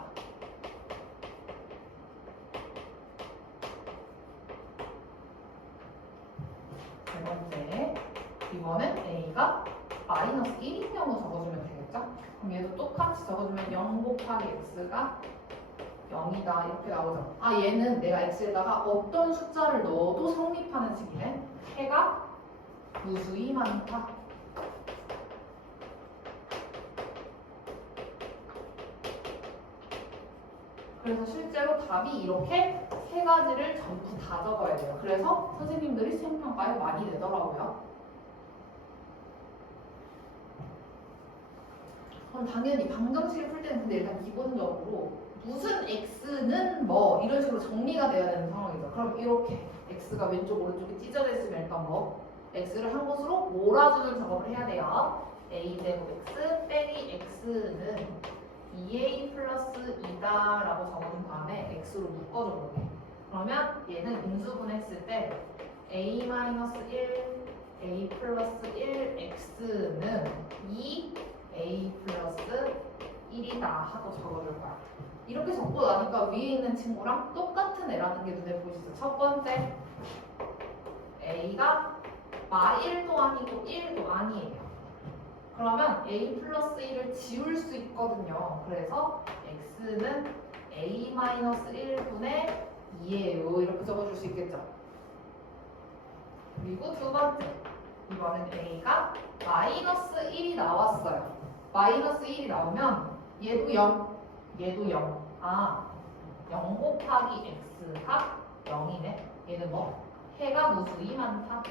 세 번째, 이번엔 a가 마이너스 1인 경우 적어주면 되겠죠? 그럼 얘도 똑같이 적어주면 0 곱하기 x가 0이다 이렇게 나오죠. 아, 얘는 내가 x에다가 어떤 숫자를 넣어도 성립하는 식이네. 해가 무수히 많다. 그래서 실제로 답이 이렇게 세 가지를 전부 다 적어야 돼요. 그래서 선생님들이 수행평가에 많이 내더라고요. 그럼 당연히 방정식을 풀 때는 근데 일단 기본적으로 무슨 x는 뭐 이런 식으로 정리가 돼야 되는 상황이죠. 그럼 이렇게 x가 왼쪽 오른쪽에 찢어져 있으면 일단 뭐 x를 한 곳으로 몰아주는 작업을 해야 돼요. a제곱 x 빼기 x는 2a 플러스 2다 라고 적어준 다음에 x로 묶어줘 볼게. 그러면 얘는 인수분했을 때 a 마이너스 1 a 플러스 1 x는 2 a 플러스 1이다 하고 적어줄 거야. 이렇게 적고 나니까 위에 있는 친구랑 똑같은 애라는 게 눈에 보이시죠? 첫 번째 a가 마 1도 아니고 1도 아니에요. 그러면 a 플러스 1을 지울 수 있거든요. 그래서 x는 a 마이너스 1분의 2예요. 이렇게 적어줄 수 있겠죠. 그리고 두 번째 이번엔 a가 마이너스 1이 나왔어요. 마이너스 1이 나오면 얘도 0, 얘도 0. 아, 0 곱하기 x가 0이네. 얘는 뭐? 해가 무수히 많다.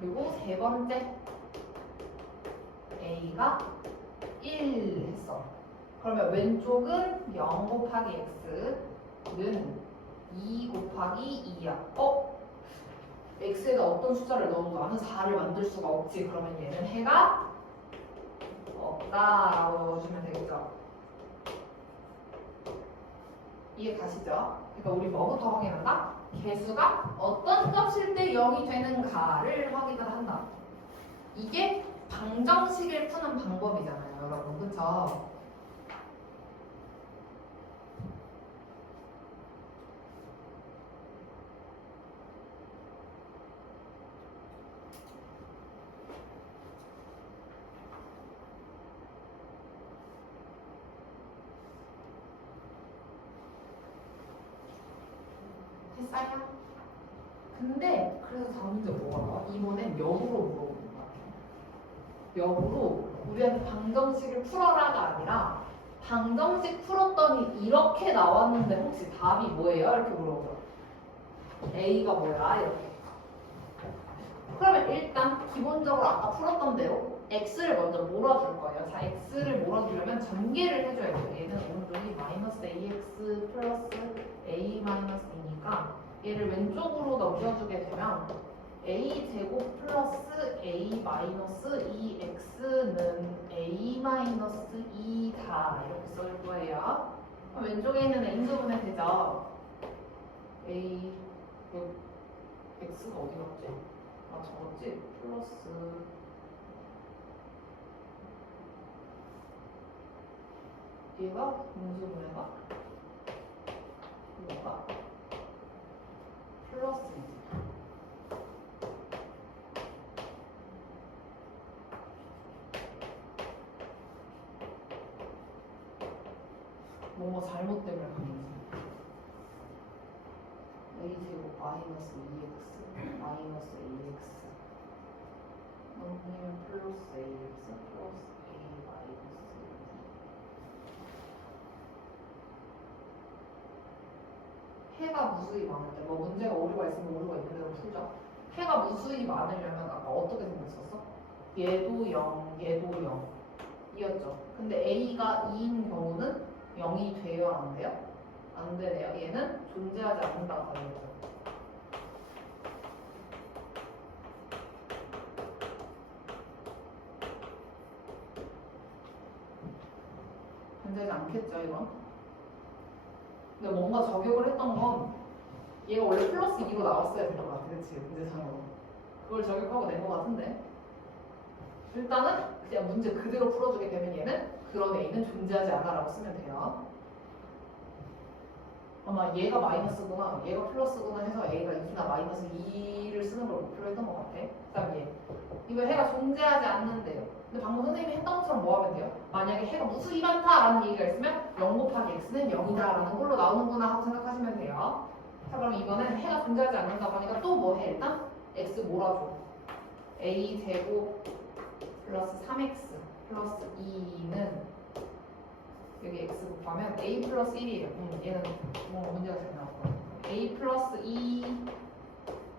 그리고 세 번째 a가 1 했어. 그러면 왼쪽은 0 곱하기 x는 2 곱하기 2야. x에다 어떤 숫자를 넣어도 나는 4를 만들 수가 없지. 그러면 얘는 해가 없다라고 넣어주면 되겠죠. 이해 가시죠? 그러니까 우리 뭐부터 확인한다? 개수가 어떤 값일 때 0이 되는가를 확인을 한다. 이게 방정식을 푸는 방법이잖아요, 여러분. 그쵸? 됐어요? 근데 그래서 다음 문제 뭐가 나와? 이번엔 역으로 물어보는 거야. 역으로 우리한테 방정식을 풀어라가 아니라 방정식 풀었더니 이렇게 나왔는데 혹시 답이 뭐예요? 이렇게 물어보죠. A가 뭐야? 이렇게. 그러면 일단 기본적으로 아까 풀었던 대로 X를 먼저 몰아줄 거예요. 자, X를 몰아주려면 전개를 해줘야 돼요. 얘는 오른쪽이 마이너스 AX 플러스 A 마이너스 B니까 얘를 왼쪽으로 넘겨주게 되면 A 제곱 플러스 A 마이너스 2X는 A 마이너스 2다 이렇게 쓸 거예요. 그럼 왼쪽에 있는 인수분해 되죠? A X가 어디 갔지? 아 적었지? 플러스 얘가 인수분해가 뭐가 플러스이지. 뭔가 잘못 때문에 그런 거지. a제곱 마이너스 2x 마이너스 ax 넘기면 플러스 ax 플러스 a 마이너스 해가 무수히 많을 때, 뭐 문제가 오류가 있으면 오류가 있는 대로 풀죠. 해가 무수히 많으려면 아까 어떻게 생겼었어? 얘도 0, 얘도 0 이었죠. 근데 a가 2인 경우는 0이 돼요? 안 돼요? 안 되네요. 얘는 존재하지 않는다고 하겠죠. 존재하지 않겠죠, 이건? 근데 뭔가 저격을 했던 건 얘가 원래 플러스 2로 나왔어야 될 것 같아. 그치? 문제상으로. 그걸 저격하고 낸 것 같은데 일단은 그냥 문제 그대로 풀어주게 되면 얘는 그런 A는 존재하지 않아 라고 쓰면 돼요. 아마 얘가 마이너스구나, 얘가 플러스구나 해서 A가 2나 마이너스 2를 쓰는 걸 목표로 했던 것 같아. 그 다음 얘. 이거 해가 존재하지 않는데요. 근데 방금 선생님이 했던 것처럼 뭐 하면 돼요? 만약에 해가 무수히 많다라는 얘기가 있으면 0 곱하기 x는 0이다 라는 걸로 나오는구나 하고 생각하시면 돼요. 자, 그럼 이번엔 해가 존재하지 않는다고 하니까 또 뭐 해? 일단 x 몰아줘. a 제곱 플러스 3x 플러스 2는 여기 x 곱하면 a 플러스 1이에요. 얘는 뭐 문제가 잘 나왔고 a 플러스 2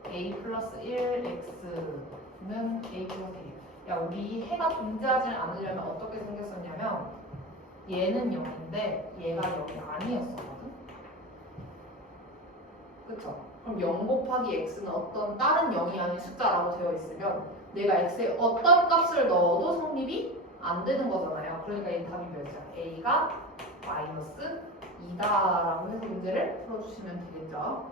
a 플러스 1 x는 a 플러스 1이에요. 야 우리 해가 존재하지 않으려면 어떻게 생겼었냐면 얘는 0인데 얘가 0이 아니었었거든. 그쵸? 그럼 0 곱하기 x는 어떤 다른 0이 아닌 숫자라고 되어 있으면 내가 x에 어떤 값을 넣어도 성립이 안 되는 거잖아요. 그러니까 이 답이 몇이야? a가 마이너스 2다라고 해서 문제를 풀어주시면 되겠죠.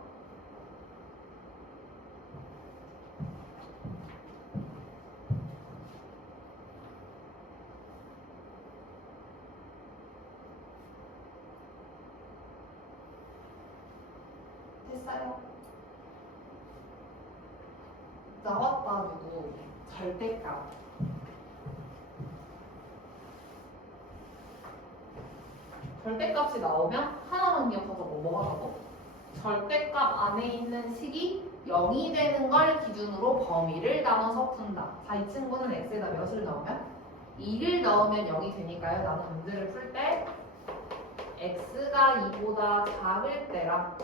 됐어요. 나왔다 누구? 절대값. 절대값이 나오면 하나만 기억하자고 뭐 하자고? 절대값 안에 있는 식이 0이 되는 걸 기준으로 범위를 나눠서 푼다. 자, 이 친구는 x에다 몇을 넣으면? 2를 넣으면 0이 되니까요. 나는 문제를 풀 때 x가 2보다 작을 때랑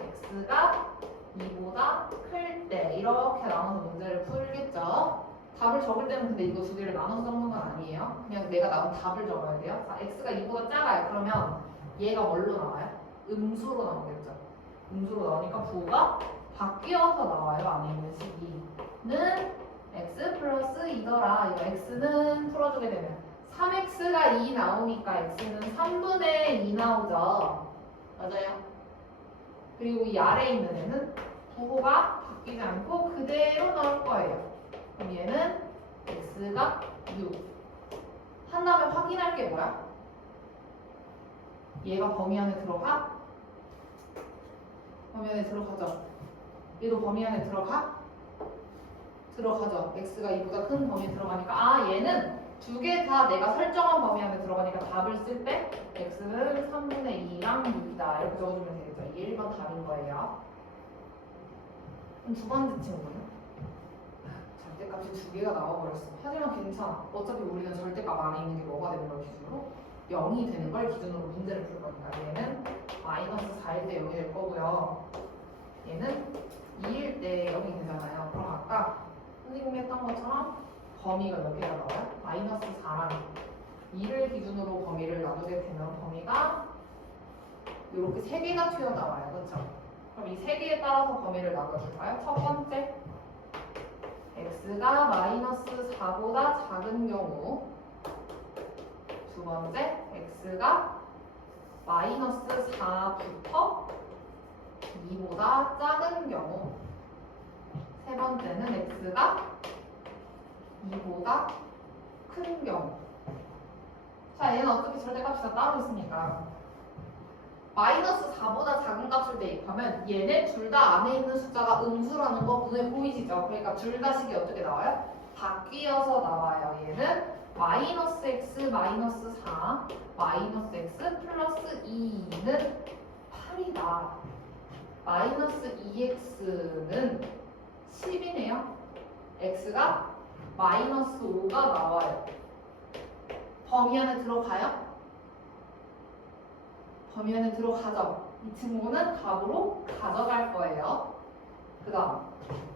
x가 2보다 클 때 이렇게 나눠서 문제를 풀겠죠. 답을 적을 때는 근데 이거 두 개를 나눠서 적는 건 아니에요. 그냥 내가 나온 답을 적어야 돼요. 자, x가 2보다 작아요. 그러면 얘가 뭘로 나와요? 음수로 나오겠죠. 음수로 나오니까 부호가 바뀌어서 나와요. 안에 있는 식이는 x 플러스 2더라. 이거 x는 풀어주게 되면 3x가 2 나오니까 x는 3분의 2 나오죠. 맞아요. 그리고 이 아래에 있는 애는 부호가 바뀌지 않고 그대로 나올 거예요. 그럼 얘는 x가 6. 한 다음에 확인할 게 뭐야? 얘가 범위 안에 들어가? 범위 안에 들어가죠. 얘도 범위 안에 들어가? 들어가죠. x가 2보다 큰 범위에 들어가니까 아 얘는 두 개 다 내가 설정한 범위 안에 들어가니까 답을 쓸 때 x는 3분의 2랑 6이다 이렇게 적어주면 되겠죠. 이게 1번 답인 거예요. 그럼 두 번째 친구는? 절대값이 두 개가 나와버렸어. 하지만 괜찮아. 어차피 우리는 절대값 안에 있는 게 뭐가 되는 걸 기준으로? 0이 되는 걸 기준으로 문제를 풀 거니까 얘는 마이너스 4일 때 0이 될 거고요. 얘는 2일 때 0이 되잖아요. 그럼 아까 선생님이 했던 것처럼 범위가 몇 개가 나와요? 마이너스 4랑 2를 기준으로 범위를 나누게 되면 범위가 이렇게 3개가 튀어나와요. 그렇죠? 그럼 이 3개에 따라서 범위를 나눠줄까요? 첫 번째 x가 마이너스 4보다 작은 경우, 두 번째 x가 마이너스 4부터 2보다 작은 경우, 세 번째는 x가 2보다 큰 경우. 자, 얘는 어차피 절대값이 다 따로 있으니까 마이너스 4보다 작은 값을 대입하면 얘네 둘 다 안에 있는 숫자가 음수라는 거 눈에 보이시죠? 그러니까 둘 다 식이 어떻게 나와요? 바뀌어서 나와요. 얘는 마이너스 x 마이너스 4 마이너스 x 플러스 2는 8이다. 마이너스 2x는 10이네요. x가 마이너스 5가 나와요. 범위 안에 들어가요? 범위 안에 들어가죠. 이 친구는 답으로 가져갈 거예요. 그 다음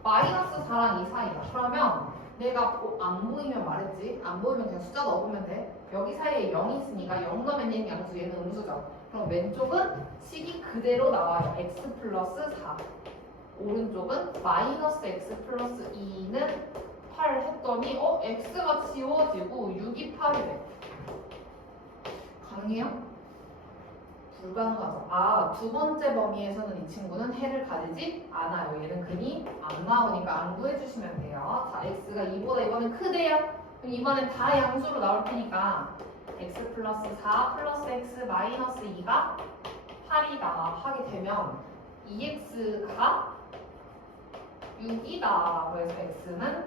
마이너스 4랑 2 사이다. 그러면 내가 안 보이면 말했지. 안 보이면 그냥 숫자 넣어보면 돼. 여기 사이에 0이 있으니까 0 넣으면 얘는 양수, 얘는 음수죠. 그럼 왼쪽은 식이 그대로 나와요. x 플러스 4. 오른쪽은 마이너스 x 플러스 2는 8 했더니 x가 지워지고 6이 8이 돼. 가능해요? 불가능하죠. 아, 두 번째 범위에서는 이 친구는 해를 가지지 않아요. 얘는 근이 안 나오니까 안 구해주시면 돼요. 자, x가 2보다 이번엔 크대요. 그럼 이번엔 다 양수로 나올 테니까 x 플러스 4 플러스 x 마이너스 2가 8이다 하게 되면 2x가 6이다. 그래서 x는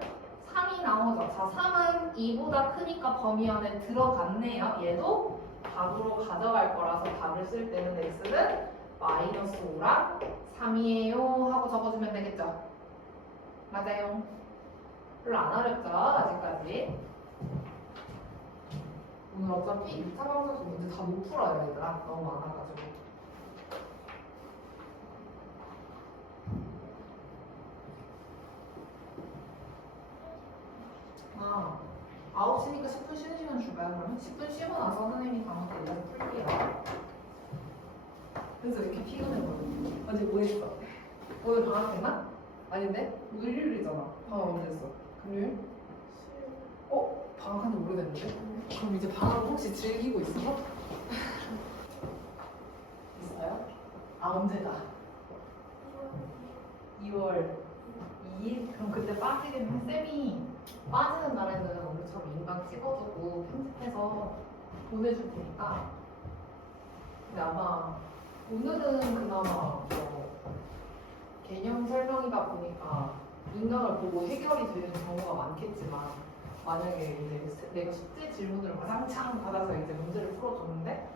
3이 나오죠. 자, 3은 2보다 크니까 범위 안에 들어갔네요. 얘도 답으로 가져갈 거라서 답을 쓸 때는 x는 마이너스 5랑 3이에요 하고 적어주면 되겠죠. 맞아요. 별로 안 어렵죠, 아직까지. 오늘 어차피 2차 방정식 문제 다 못 풀어요 얘들아. 너무 많아가지고. 아, 9시니까 10분 쉬는 시간 줄까요? 그러면 10분 쉬고 나서 선생님이 방학 때 이야기 풀게요. 그래서 왜 이렇게 피곤해 보여? 어제 뭐 했어? 오늘 방학 했나? 아닌데? 오늘 일요일이잖아. 방학 언제 했어? 금요일? 방학한 지 오래됐는데? 그럼 이제 방학을 혹시 즐기고 있어? 있어요? 언제가? 2월 2일? 그럼 그때 빠지겠네. 쌤이 빠지는 날에는 오늘처럼 인강 찍어주고 편집해서 보내줄 테니까. 근데 아마 오늘은 그나마 개념 설명이다 보니까 인강을 보고 해결이 되는 경우가 많겠지만, 만약에 이제 내가 숙제 질문을 와장창 받아서 이제 문제를 풀어줬는데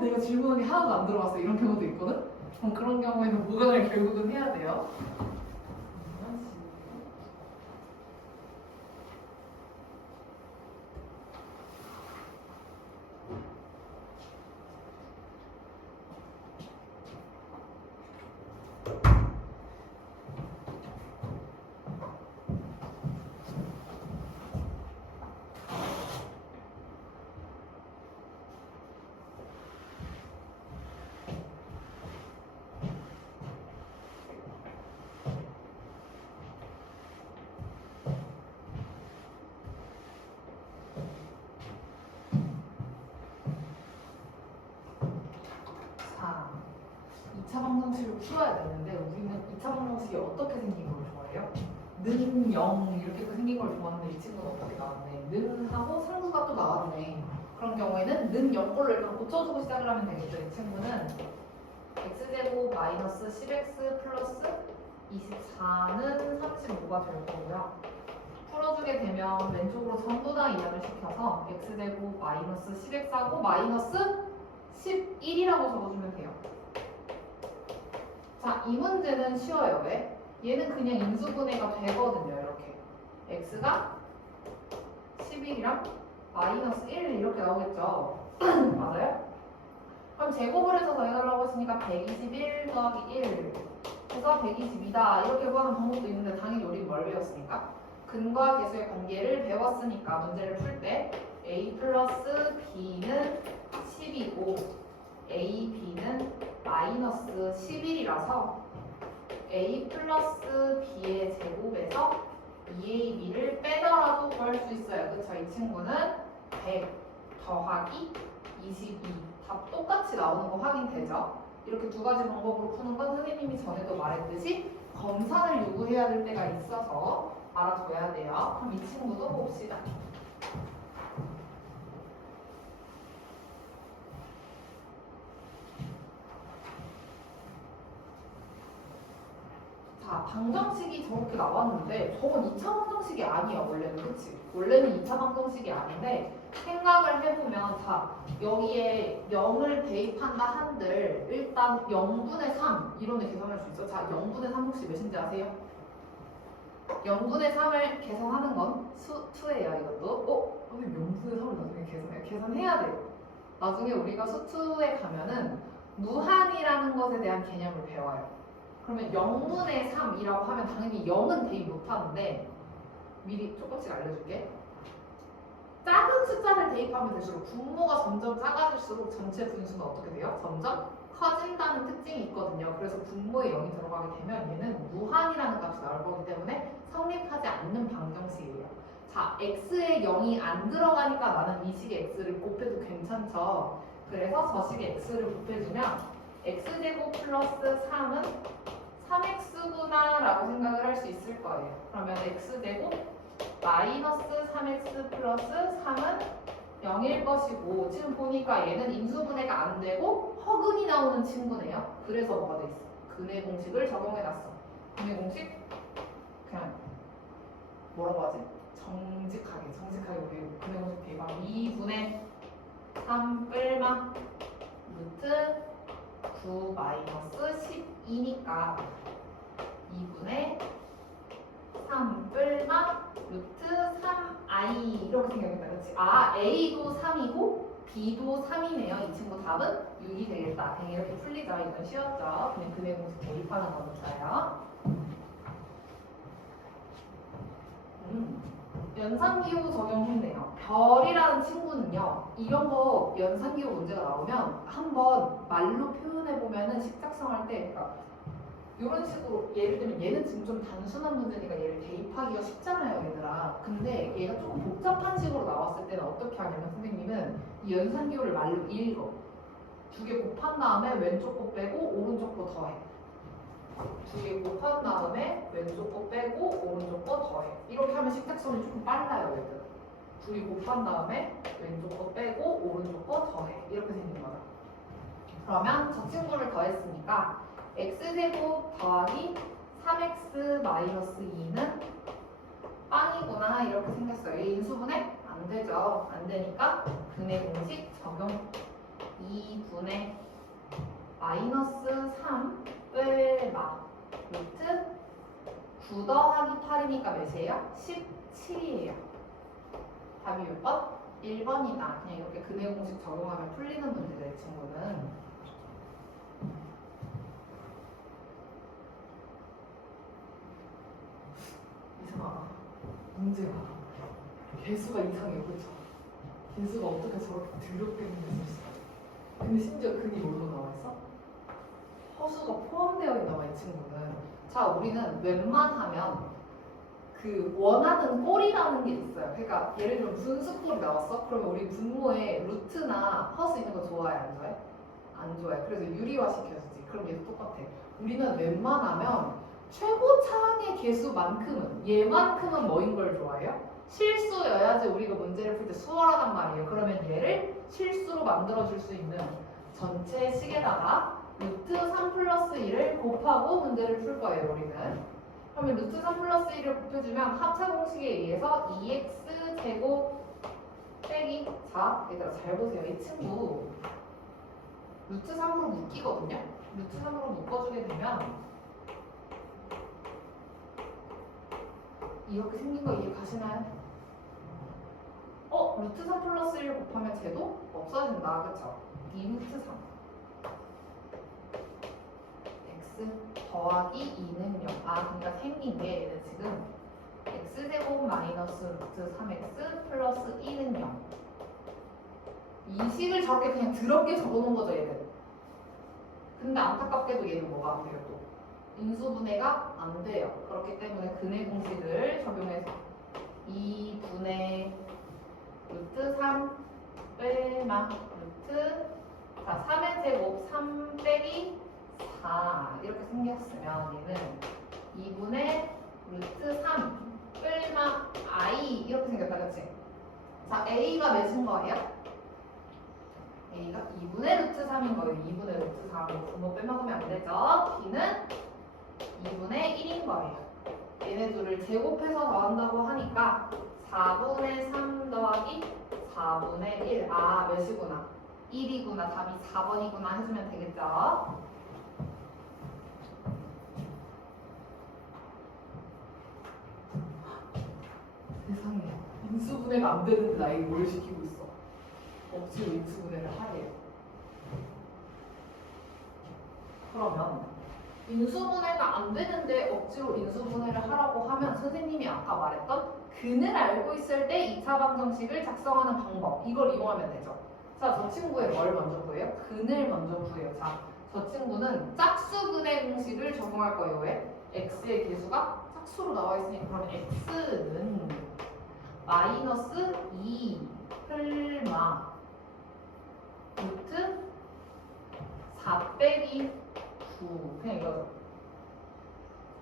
내가 질문한 게 하나도 안 들어갔어 이런 경우도 있거든? 그럼 그런 경우에는 보강을 결국은 해야 돼요. 자, 2차 방정식을 풀어야 되는데 우리는 2차 방정식이 어떻게 생긴 걸 좋아해요? 는 0 이렇게 생긴 걸 좋아하는데 이 친구는 어떻게 나왔네? 는 하고 상수가 또 나왔네. 그런 경우에는 는 0꼴로 일단 고쳐주고 시작을 하면 되겠죠. 이 친구는 x제곱 마이너스 10x 플러스 24는 35가 될 거고요. 풀어주게 되면 왼쪽으로 전부 다 이항을 시켜서 x제곱 마이너스 10x하고 마이너스 11이라고 적어주면 돼요. 자, 이 문제는 쉬워요. 왜? 얘는 그냥 인수분해가 되거든요. 이렇게 x가 11이랑 마이너스 1 이렇게 나오겠죠. 맞아요? 그럼 제곱을 해서 더해달라고 했으니까 121 더하기 1 해서 122다 이렇게 구하는 방법도 있는데 당연히 우린 뭘 배웠으니까? 근과 계수의 관계를 배웠으니까 문제를 풀 때 a 플러스 b는 10이고 a, b는 마이너스 11이라서 a 플러스 b의 제곱에서 2ab를 빼더라도 구할 수 있어요. 그쵸? 이 친구는 100 더하기 22 다 똑같이 나오는 거 확인되죠? 이렇게 두 가지 방법으로 푸는 건 선생님이 전에도 말했듯이 검산을 요구해야 될 때가 있어서 알아둬야 돼요. 그럼 이 친구도 봅시다. 자, 방정식이 저렇게 나왔는데 저건 2차 방정식이 아니야 원래는. 그치? 원래는 2차 방정식이 아닌데 생각을 해보면 자 여기에 0을 대입한다 한들 일단 0분의 3 이론을 계산할 수 있어. 자 0분의 3 혹시 몇인지 아세요? 0분의 3을 계산하는 건 수2예요 이것도. 선생님 0분의 3을 나중에 계산해요? 계산해야 돼요. 나중에 우리가 수2에 가면은 무한이라는 것에 대한 개념을 배워요. 그러면 0분의 3이라고 하면 당연히 0은 대입 못하는데 미리 조금씩 알려줄게. 작은 숫자를 대입하면 될수록 분모가 점점 작아질수록 전체 분수는 어떻게 돼요? 점점 커진다는 특징이 있거든요. 그래서 분모에 0이 들어가게 되면 얘는 무한이라는 값이 나올 거기 때문에 성립하지 않는 방정식이에요. 자, x에 0이 안 들어가니까 나는 이 식의 x를 곱해도 괜찮죠. 그래서 저 식의 x를 곱해주면 x제곱 플러스 3은 3x구나 라고 생각을 할 수 있을 거예요. 그러면 x제곱 마이너스 3x 플러스 3은 0일 것이고 지금 보니까 얘는 인수분해가 안 되고 허근이 나오는 친구네요. 그래서 뭐가 돼 있어? 근의 공식을 적용해놨어. 근의 공식 그냥 뭐라고 하지? 정직하게 우리 근의 공식 대입하면 2분의 3 뿔마 루트 9 마이너스 12니까 2분의 3 뿔마 루트 3i I 이렇게 생겼다. 그렇지? 아, A도 3이고 B도 3이네요. 이 친구 답은 6이 되겠다. 그냥 이렇게 풀리죠. 이건 쉬웠죠. 그냥 근해 공식 대입하는 거니까요. 연산기호 적용했네요. 별이라는 친구는요. 이런 거 연산기호 문제가 나오면 한번 말로 표현해보면은 식작성할 때 그러니까 이런 식으로 예를 들면 얘는 지금 좀 단순한 문제니까 얘를 대입하기가 쉽잖아요, 얘들아. 근데 얘가 조금 복잡한 식으로 나왔을 때는 어떻게 하냐면 선생님은 이 연산기호를 말로 읽어. 두 개 곱한 다음에 왼쪽 거 빼고 오른쪽 거 더해. 두 개 곱한 다음에 왼쪽 거 빼고 오른쪽 거 더해. 이렇게 하면 식작성이 조금 빨라요, 얘들. 두 개 곱한 다음에 왼쪽 거 빼고 오른쪽 거 더해. 이렇게 생긴 거죠. 그러면 저 친구를 더했으니까 x제곱 더하기 3x 마이너스 2는 빵이구나 이렇게 생겼어요. 이 인수분해? 안 되죠. 안 되니까 근해 공식 적용. 2분의 마이너스 3 빼마 루트 9 더하기 8이니까 몇이에요? 17이에요. 답이 몇 번? 1번이다. 그냥 이렇게 근해 공식 적용하면 풀리는 문제죠, 이 친구는. 이상하다. 문제가 개수가 이상해요, 그렇죠? 개수가 어떻게 저렇게 더럽게 생겼을까? 근데 심지어 근이 뭘로 나와 있어? 허수가 포함되어 있나 봐, 이 친구는. 자, 우리는 웬만하면 그 원하는 꼴이라는 게 있어요. 그러니까 예를 들면 분수꼴이 나왔어? 그러면 우리 분모에 루트나 허수 있는 거 좋아해, 안 좋아해? 안 좋아해. 그래서 유리화 시켜주지. 그럼 얘도 똑같아. 우리는 웬만하면 최고차항의 개수만큼은 얘만큼은 뭐인 걸 좋아해요? 실수여야지 우리가 문제를 풀 때 수월하단 말이에요. 그러면 얘를 실수로 만들어줄 수 있는 전체 식에다가 루트 3 플러스 1을 곱하고 문제를 풀 거예요, 우리는. 그러면 루트 3 플러스 1을 곱해주면 합차 공식에 의해서 2x 제곱 빼기. 자, 얘들아 잘 보세요. 이 친구 루트 3으로 묶이거든요. 루트 3으로 묶어주게 되면 이렇게 생긴 거 이해 가시나요? 루트 3 플러스 1 곱하면 쟤도 없어진다. 그쵸? 2루트 3 x 더하기 2는 0. 아, 그러니까 생긴 게 얘는 지금 x제곱 마이너스 루트 3x 플러스 2는 0. 이 식을 저렇게 그냥 더럽게 적어놓은 거죠, 얘는. 근데 안타깝게도 얘는 뭐가 안 돼요, 또. 인수분해가 안 돼요. 그렇기 때문에 근해 공식을 적용해서 2분의 루트 3 빼마 루트 자 3의 제곱 3 빼기 4 이렇게 생겼으면 얘는 2분의 루트 3 빼마 i 이렇게 생겼다, 그치? 자 a가 몇인 거예요? a가 2분의 루트 3인 거예요. 2분의 루트 3을 분모 빼먹으면 안 되죠. b는 2분의 1인 거예요. 얘네 둘을 제곱해서 더한다고 하니까 4분의 3 더하기 4분의 1. 아, 몇이구나? 1이구나. 답이 4번이구나 해주면 되겠죠? 세상에. 인수분해가 안 되는데 나에게 뭘 시키고 있어? 억지로 인수분해를 하래요. 그러면 인수분해가 안 되는데 억지로 인수분해를 하라고 하면 선생님이 아까 말했던 근을 알고 있을 때 2차 방정식을 작성하는 방법 이걸 이용하면 되죠. 자, 저 친구의 뭘 먼저 구해요? 근을 먼저 구해요. 자, 저 친구는 짝수근의 공식을 적용할 거예요. 왜? x의 개수가 짝수로 나와 있으니까 그럼 x는 마이너스 2 플마 루트 4 빼기 9 그냥 이거죠.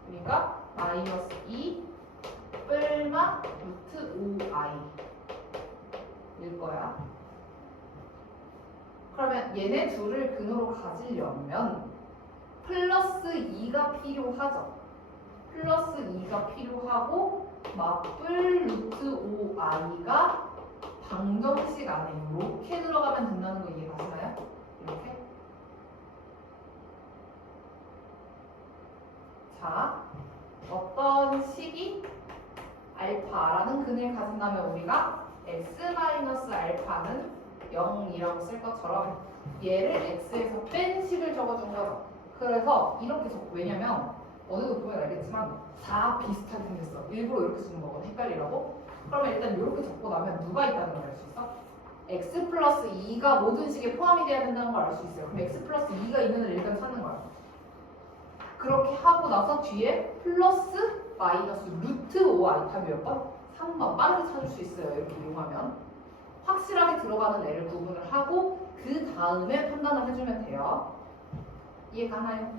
그러니까 마이너스 2 뿔마 루트 5i 일 거야. 그러면 얘네 둘을 근으로 가지려면 플러스 2가 필요하죠. 플러스 2가 필요하고 맞불 루트 5i가 방정식 안에 이렇게 들어가면 된다는 거 이해 가시나요? 이렇게. 자, 어떤 식이 알파라는 근을 가진다면 우리가 x-알파는 0이라고 쓸 것처럼 얘를 x에서 뺀 식을 적어준 거죠. 그래서 이렇게 적고, 왜냐면 어느도 보면 알겠지만 4 비슷하게 생겼어. 일부러 이렇게 쓰는 거거든, 헷갈리라고. 그러면 일단 이렇게 적고 나면 누가 있다는 걸 알 수 있어? x 플러스 2가 모든 식에 포함이 돼야 된다는 걸 알 수 있어요. 그럼 x 플러스 2가 있는 애를 일단 찾는 거야. 그렇게 하고 나서 뒤에 플러스 마이너스 루트 5 알파 몇 번? 3번 빠르게 찾을 수 있어요. 이렇게 이용하면 확실하게 들어가는 애를 구분을 하고 그 다음에 판단을 해주면 돼요. 이해 가나요?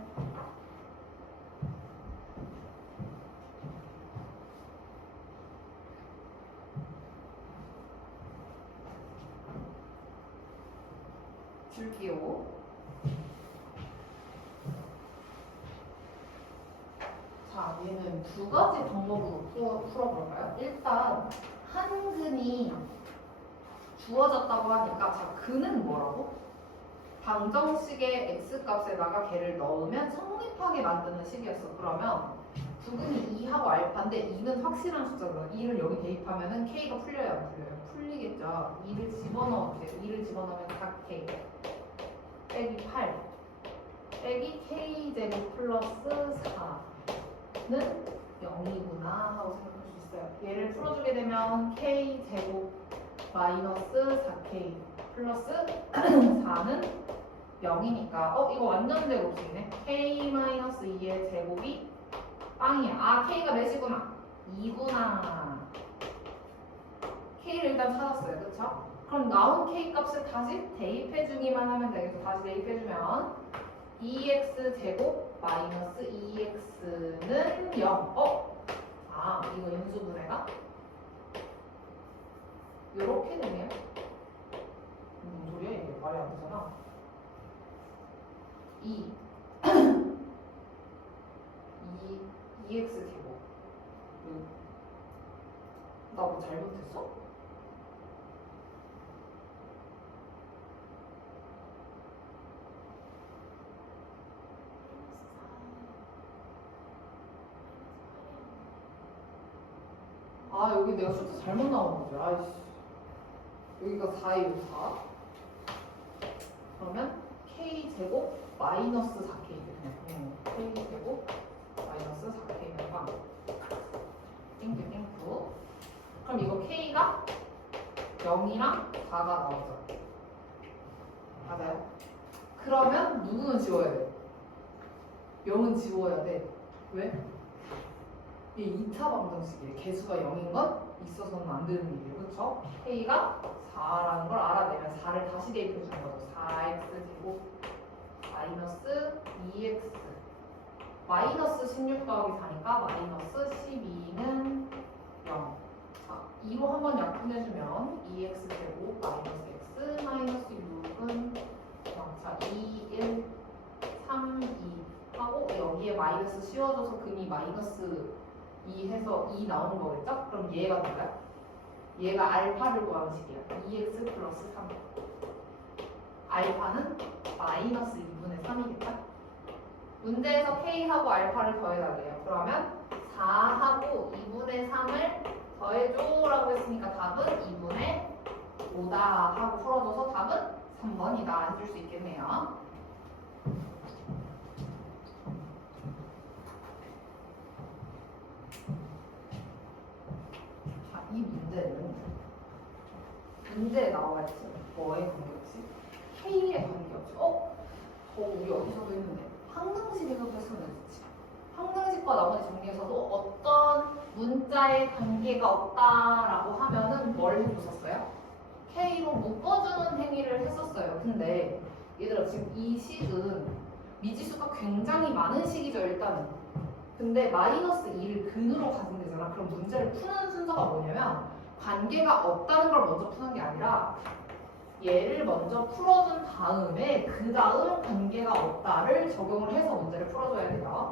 줄게요. 자, 얘는 두 가지 방법으로 풀어볼까요? 일단 한 근이 주어졌다고 하니까, 자, 근은 뭐라고? 방정식의 x값에다가 걔를 넣으면 성립하게 만드는 식이었어. 그러면 두 근이 2하고 알파인데 2는 확실한 숫자잖아. 2를 여기 대입하면은 k가 풀려요, 안 풀려요? 풀리겠죠. 2를 집어넣을게요. 2를 집어넣으면 4k 빼기 8 빼기 k제곱 플러스 4는 0이구나 하고 생각할 수 있어요. 얘를 풀어주게 되면 k제곱 마이너스 4k 플러스 4는 0이니까 이거 완전 제곱식이네. k-2의 제곱이 빵이야. 아, k가 몇이구나? 2구나. k를 일단 찾았어요. 그쵸? 그럼 나온 k 값을 다시 대입해주기만 하면 되겠어. 다시 대입해주면 2x 제곱 마이너스 2x는 0. 아, 이거 인수분해가 요렇게 되네요. 무슨 소리야 이게? 말이 안 되잖아. 2x 제곱. 나 뭐 잘못했어? 아, 여기 내가 숫자 잘못 나온 거지. 아이씨. 여기가 4예요, 4. 그러면 k제곱 마이너스 4k. k제곱 마이너스 4k는 방. 땡땡땡. 그럼 이거 k가 0이랑 4가 나오죠. 맞아요? 그러면 누구는 지워야 돼? 0은 지워야 돼. 왜? 이게 2차 방정식이에요. 개수가 0인 건 있어서는 안 되는 일이에요. 그렇죠? k가 4라는 걸 알아내면 4를 다시 대입해 주는 거죠. 4x 제곱 마이너스 2x 마이너스 16 더하기 4니까 마이너스 12는 0. 자, 2로 한번 약분해주면 2x 제곱 마이너스 x 마이너스 6은 0. 자, 2, 1, 3, 2 하고 여기에 마이너스 씌워줘서 근이 마이너스 2 해서 2 나오는 거겠죠? 그럼 얘가 뭐야? 얘가 알파를 구하는 식이야. 2x 플러스 3. 알파는 마이너스 2분의 3이겠다? 문제에서 k하고 알파를 더해달래요. 그러면 4하고 2분의 3을 더해줘라고 했으니까 답은 2분의 5다 하고 풀어줘서 답은 3번이다 해줄 수 있겠네요. 자, 이 문제는 문제에 나와 있죠. 뭐에 관계없이? k에 관계없이. 저 우리 어디서도 했는데 항등식에서도 했었는지. 항등식과 나머지 정리에서도 어떤 문자에 관계가 없다라고 하면은 뭘 해줬었어요? k로 묶어주는 행위를 했었어요. 근데 얘들아, 지금 이 식은 미지수가 굉장히 많은 식이죠, 일단은. 근데 마이너스 2를 근으로 가진 데잖아. 그럼 문제를 푸는 순서가 뭐냐면 관계가 없다는 걸 먼저 푸는 게 아니라 얘를 먼저 풀어준 다음에 그 다음 관계가 없다를 적용을 해서 문제를 풀어줘야 돼요.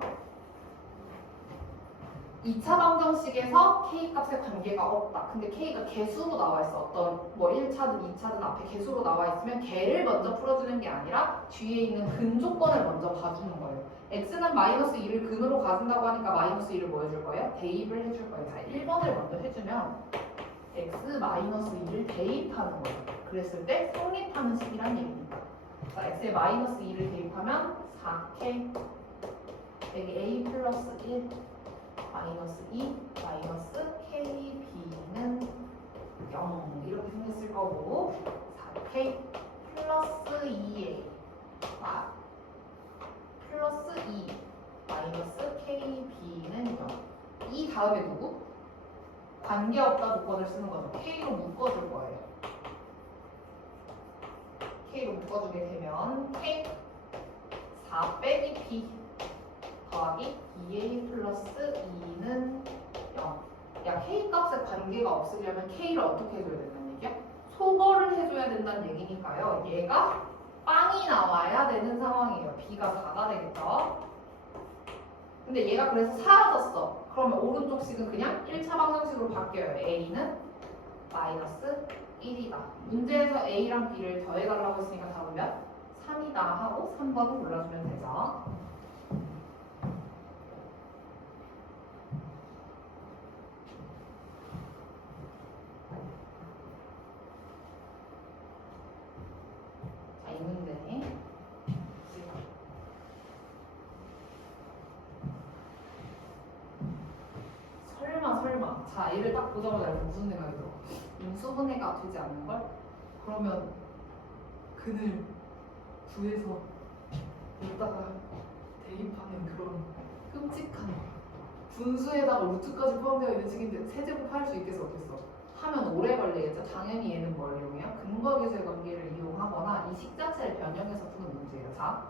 2차 방정식에서 k 값에 관계가 없다. 근데 k가 개수로 나와 있어. 어떤 뭐 1차든 2차든 앞에 개수로 나와 있으면 걔를 먼저 풀어주는 게 아니라 뒤에 있는 근 조건을 먼저 봐주는 거예요. x는 마이너스 2를 근으로 가진다고 하니까 마이너스 2를 뭐 해줄 거예요? 대입을 해줄 거예요. 자, 1번을 먼저 해주면 x 마이너스 2를 대입하는 거예요. 그랬을 때 성립하는 식이란 얘기입니다. 자, x에 마이너스 2를 대입하면 4k 여기 a 플러스 1 마이너스 2 마이너스 KB는 0 이렇게 생겼을 거고 4K 플러스 2A 플러스 2 마이너스 KB는 0 이 다음에 누구? 관계없다 조건을 쓰는 거죠. K로 묶어줄 거예요. K로 묶어주게 되면 K 4 빼기 B 더하기 2a 플러스 2는 0. 야, k 값에 관계가 없으려면 k를 어떻게 해줘야 된다는 얘기야? 소거를 해줘야 된다는 얘기니까요. 얘가 빵이 나와야 되는 상황이에요. b가 4가 되겠죠? 근데 얘가 그래서 사라졌어. 그러면 오른쪽 식은 그냥 1차 방정식으로 바뀌어요. a는 마이너스 1이다. 문제에서 a랑 b를 더해달라고 했으니까 답은 3이다 하고 3번을 골라주면 되죠. 이 문제 설마 자 얘를 딱 보자마자 무슨 생각이 들어? 인수분해가 되지 않는걸? 그러면 근을 구해서 여기다가 대입하는 그런 끔찍한 분수에다가 루트까지 포함되어 있는 식인데 세제곱할 수 있겠어 없겠어? 하면 오래 걸리겠죠? 당연히 얘는 뭘 이용해요? 근거계수의 관계를 이용하거나 이 식 자체를 변형해서 푸는 문제예요. 자,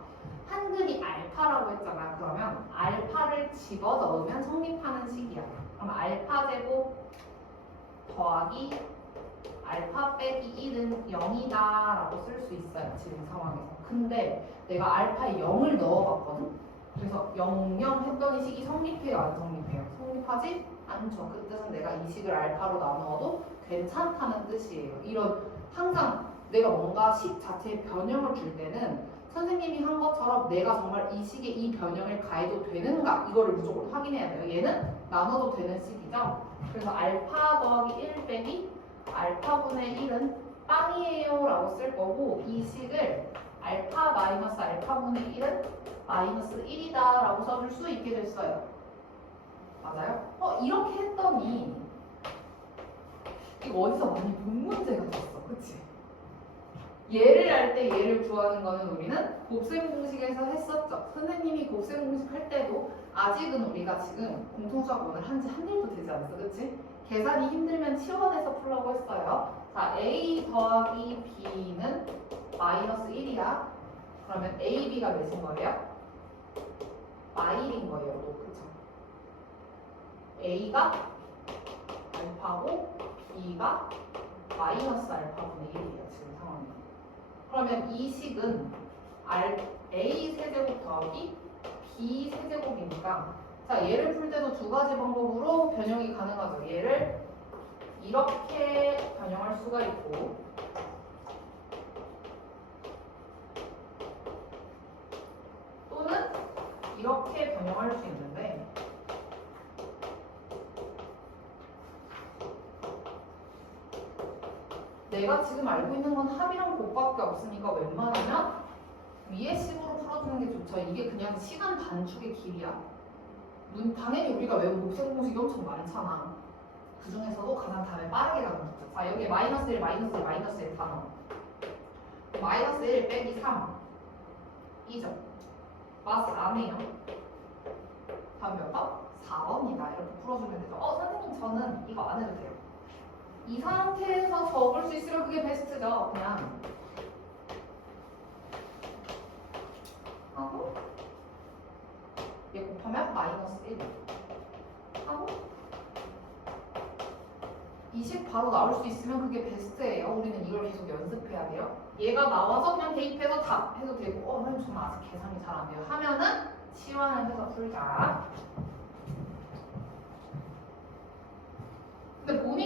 한근이 알파라고 했잖아. 그러면 알파를 집어넣으면 성립하는 식이야. 그럼 알파 제곱 더하기 알파 빼기 1은 0이다 라고 쓸 수 있어요. 지금 상황에서. 근데 내가 알파에 0을 넣어봤거든? 그래서 0, 0 했더니 식이 성립해요? 안 성립해요? 성립하지 않죠. 그 뜻은 내가 이 식을 알파로 나누어도 괜찮다는 뜻이에요. 이런 항상 내가 뭔가 식 자체에 변형을 줄 때는 선생님이 한 것처럼 내가 정말 이 식에 이 변형을 가해도 되는가 이거를 무조건 확인해야 돼요. 얘는 나눠도 되는 식이죠. 그래서 알파 더하기 1 빼기 알파분의 1은 빵이에요 라고 쓸 거고 이 식을 알파 마이너스 알파분의 1은 마이너스 1이다 라고 써줄 수 있게 됐어요. 맞아요? 이렇게 했더니 이거 어디서 많이 본 문제 같았어. 그치? 얘를 할 때 얘를 구하는 거는 우리는 곱셈 공식에서 했었죠. 선생님이 곱셈 공식 할 때도 아직은 우리가 지금 공통수학 오늘 한지 한 일도 되지 않았어. 그치? 계산이 힘들면 치워내서 풀라고 했어요. 자, a 더하기 b는 마이너스 1이야. 그러면 a, b가 몇인 거예요? 마일인 거예요. 또 그쵸? a가 알파고 b가 마이너스 알파분의 1이에요. 지금 상황이. 그러면 이 식은 a 세제곱 더하기 b 세제곱이니까 자 얘를 풀 때도 두 가지 방법으로 변형이 가능하죠. 얘를 이렇게 변형할 수가 있고 또는 이렇게 변형할 수 있는데 내가 지금 알고 있는 건 합이랑 곱밖에 없으니까 웬만하면 위의 식으로 풀어주는 게 좋죠. 이게 그냥 시간 단축의 길이야. 당연히 우리가 외운 곱셈 공식이 엄청 많잖아. 그 중에서도 가장 답에 빠르게 가는 거죠. 자, 여기 마이너스 1, 마이너스 1, 마이너스 1 다 넣어. 마이너스 1 빼기 3 2죠. 마스 4네요. 다음 몇 번? 4번이다. 이렇게 풀어주면 되죠. 선생님 저는 이거 안 해도 돼요. 이 상태에서 적을 수 있으면 그게 베스트죠. 그냥 하고 얘 곱하면 마이너스 1 하고 이 식 바로 나올 수 있으면 그게 베스트예요. 우리는 이걸 계속 연습해야 돼요. 얘가 나와서 그냥 대입해서 답 해도 되고 선생님 저는 아직 계산이 잘 안 돼요 하면은 치환을 해서 풀자.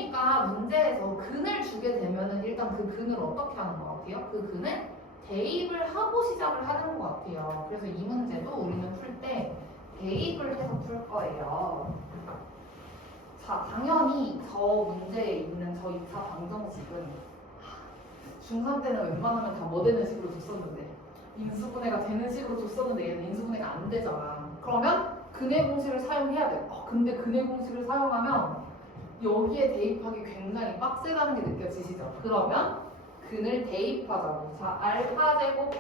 보니까 문제에서 근을 주게 되면은 일단 그 근을 어떻게 하는 것 같아요? 그 근을 대입을 하고 시작을 하는 것 같아요. 그래서 이 문제도 우리는 풀 때 대입을 해서 풀 거예요. 자, 당연히 저 문제에 있는 저 2차 방정식은 중3 때는 웬만하면 다 뭐 되는 식으로 줬었는데 인수분해가 되는 식으로 줬었는데 얘는 인수분해가 안 되잖아. 그러면 근의 공식을 사용해야 돼. 근데 근의 공식을 사용하면 여기에 대입하기 굉장히 빡세다는 게 느껴지시죠? 그러면 근을 대입하자고. 자, 알파 제곱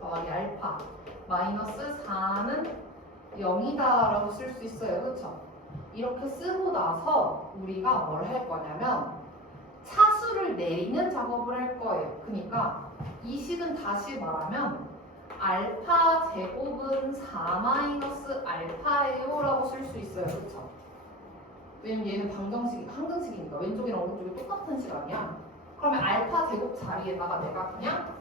더하기 알파 마이너스 4는 0이다 라고 쓸 수 있어요. 그쵸? 이렇게 쓰고 나서 우리가 뭘 할 거냐면 차수를 내리는 작업을 할 거예요. 그러니까 이 식은 다시 말하면 알파 제곱은 4 마이너스 알파예요 라고 쓸 수 있어요. 그쵸? 왜냐면 얘는 항등식이니까 왼쪽이랑 오른쪽이 똑같은 식 아니야. 그러면 알파 제곱 자리에다가 내가 그냥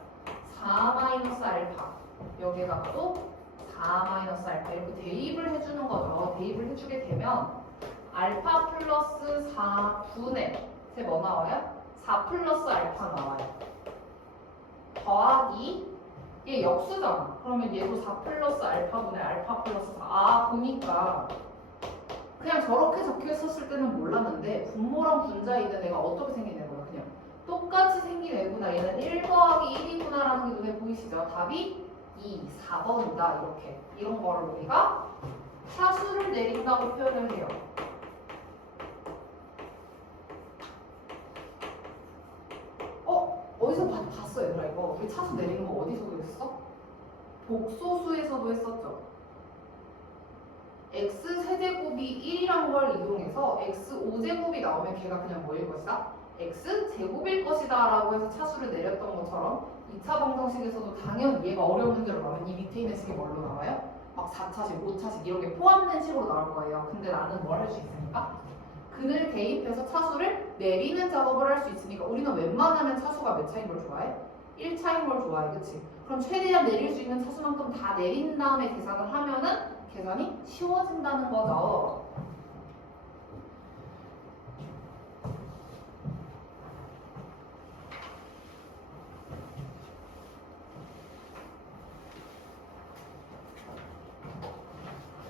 4 마이너스 알파 여기에다가 또 4 마이너스 알파 이렇게 대입을 해주는 거죠. 대입을 해주게 되면 알파 플러스 4분의 제 뭐 나와요? 4 플러스 알파 나와요. 더하기 얘 역수잖아. 그러면 얘도 4 플러스 알파분의 알파 플러스 4. 보니까 그냥 저렇게 적혀 있었을 때는 몰랐는데 분모랑 분자이는 애가 어떻게 생긴 애구나. 그냥 똑같이 생긴 애구나. 얘는 1 더하기 1이구나 라는 게 눈에 보이시죠? 답이 2, 4번이다. 이렇게 이런 거를 우리가 차수를 내린다고 표현을 해요. 어디서 봤어 얘들아 이거? 우리 차수 내리는 거 어디서 그랬어? 복소수에서도 했었죠. x 세제곱이 1이란 걸 이용해서 x 5제곱이 나오면 걔가 그냥 뭐일 것이다? x 제곱일 것이다 라고 해서 차수를 내렸던 것처럼 2차 방정식에서도 당연히 얘가 어려운 문제로 나오면 이 밑에 있는 식이 뭘로 나와요? 막 4차식, 5차식 이런 게 포함된 식으로 나올 거예요. 근데 나는 뭘 할 수 있으니까? 근을 대입해서 차수를 내리는 작업을 할 수 있으니까 우리는 웬만하면 차수가 몇 차인 걸 좋아해? 1차인 걸 좋아해. 그치? 그럼 최대한 내릴 수 있는 차수만큼 다 내린 다음에 계산을 하면은 계산이 쉬워진다는 거죠.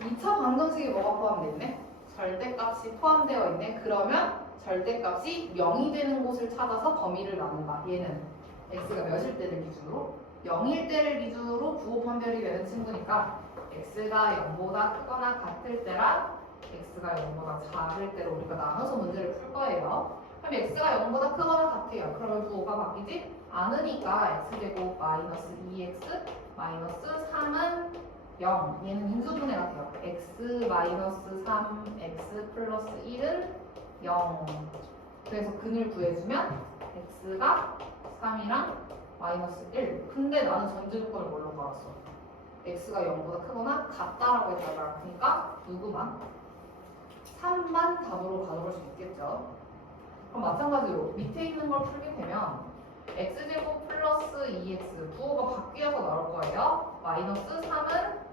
(2차) 방정식이 뭐가 포함되어 있네? 절대값이 포함되어 있네. 그러면 절대값이 0이 되는 곳을 찾아서 범위를 나눈다. 얘는 x가 몇일 때를 기준으로? 0일 때를 기준으로 부호 판별이 되는 친구니까 x가 0보다 크거나 같을 때랑 x가 0보다 작을 때로 우리가 나눠서 문제를 풀 거예요. 그럼 x가 0보다 크거나 같아요. 그러면 부호가 바뀌지 않으니까 x제곱 마이너스 2x 마이너스 3은 0. 얘는 인수분해가 돼요. x 마이너스 3 x 플러스 1은 0. 그래서 근을 구해주면 x가 3이랑 마이너스 1. 근데 나는 전제 조건을 뭘로 걸었어? x가 0보다 크거나 같다라고 했잖아. 그러니까 누구만? 3만 답으로 가져갈 수 있겠죠. 그럼 마찬가지로 밑에 있는 걸 풀게 되면 x제곱 플러스 2x 부호가 바뀌어서 나올 거예요. 마이너스 3은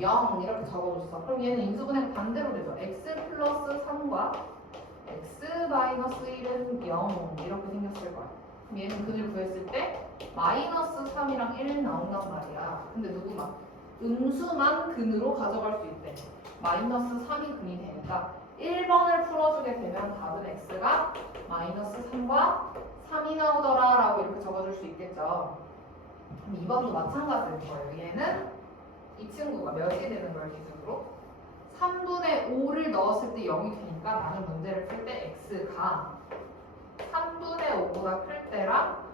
0 이렇게 적어줬어. 그럼 얘는 인수분해가 반대로 되죠. x 플러스 3과 x 마이너스 1은 0 이렇게 생겼을 거야. 그럼 얘는 근을 구했을 때 마이너스 3이랑 1 나온단 말이야. 근데 누구만? 음수만 근으로 가져갈 수 있대. 마이너스 3이 근이 되니까 1번을 풀어주게 되면 답은 x가 마이너스 3과 3이 나오더라 라고 이렇게 적어줄 수 있겠죠. 그럼 2번도 마찬가지일 거예요. 얘는 이 친구가 몇이 되는 걸 기준으로 3분의 5를 넣었을 때 0이 되니까 나는 문제를 풀 때 x가 3분의 5보다 클 때랑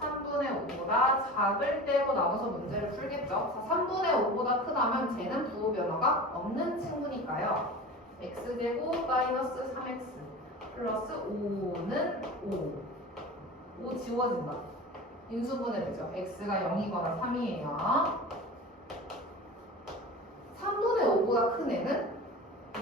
3분의 5보다 작을 때로 나눠서 문제를 풀겠죠. 자, 3분의 5보다 크다면 쟤는 부호 변화가 없는 친구니까요. x제곱 마이너스 3x 플러스 5는 5 지워진다. 인수분해 되죠. x가 0이거나 3이에요. 3분의 5보다 큰 애는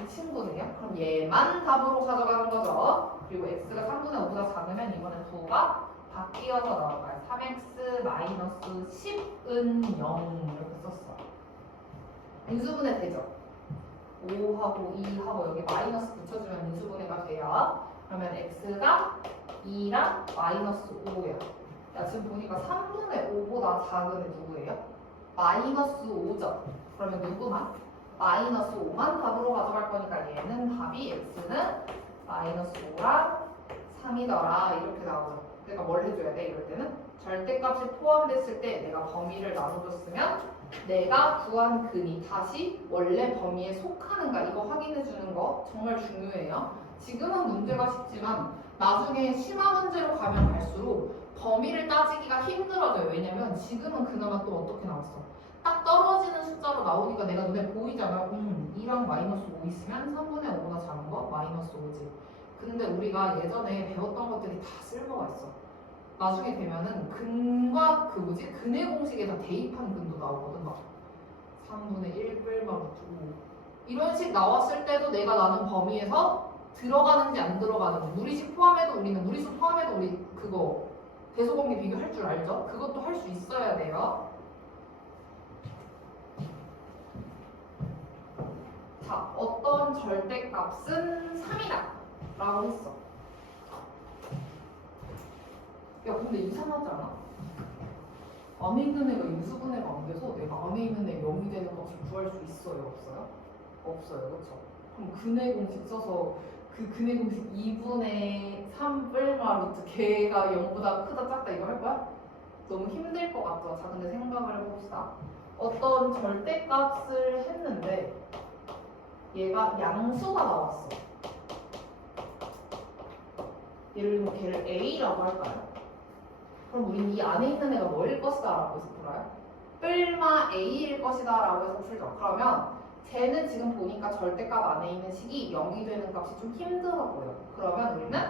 이 친구는요. 그럼 얘만 답으로 가져가는 거죠. 그리고 x가 3분의 5보다 작으면 이번엔 부호가 바뀌어서 나올 거야. 3x 마이너스 10은 0 이렇게 썼어. 인수분해 되죠. 5하고 2하고 여기 마이너스 붙여주면 인수분해가 돼요. 그러면 x가 2랑 마이너스 5야. 야, 지금 보니까 3분의 5보다 작은 애 누구예요? 마이너스 5죠. 그러면 누구만? 마이너스 5만 답으로 가져갈 거니까 얘는 답이 x는 마이너스 5랑 3이더라. 이렇게 나오죠. 그러니까 뭘 해줘야 돼? 이럴 때는 절대값이 포함됐을 때 내가 범위를 나눠줬으면 내가 구한 근이 다시 원래 범위에 속하는가 이거 확인해 주는 거 정말 중요해요. 지금은 문제가 쉽지만 나중에 심화 문제로 가면 갈수록 범위를 따지기가 힘들어져요. 왜냐면 지금은 그나마 또 어떻게 나왔어? 딱 떨어지는 숫자로 나오니까 내가 눈에 보이잖아. 2랑 마이너스 5 있으면 3분의 5보다 작은 거 마이너스 5지. 근데 우리가 예전에 배웠던 것들이 다 쓸모가 있어. 나중에 되면은 근과 그 뭐지? 근의 공식에다 대입한 근도 나오거든. 막 3분의 1 뺄만 5 이런 식 나왔을 때도 내가 나는 범위에서 들어가는지 안 들어가는지 무리수 포함해도 우리 그거 대소공개 비교할 줄 알죠? 그것도 할 수 있어야 돼요. 자, 어떤 절대값은 3이다 라고 했어. 야, 근데 이상하지 않아? 안에 있는 애가 인수분해가 안 돼서 내가 안에 있는 애 0이 되는 값을 구할 수 있어요? 없어요? 없어요. 그쵸? 그럼 근의 공식 써서 그 근의 공식 2분의 3 뿔마 루트 걔가 0보다 크다 작다 이거 할 거야? 너무 힘들 것 같죠? 자, 근데 생각을 해봅시다. 어떤 절대값을 했는데 얘가 양수가 나왔어. 예를 들면 걔를 A라고 할까요? 그럼 우린 이 안에 있는 애가 뭐일 것이다 라고 해서 풀어요? 뿔마 A일 것이다 라고 해서 풀죠. 그러면 쟤는 지금 보니까 절대값 안에 있는 식이 0이 되는 값이 좀 힘들어 보여. 그러면 우리는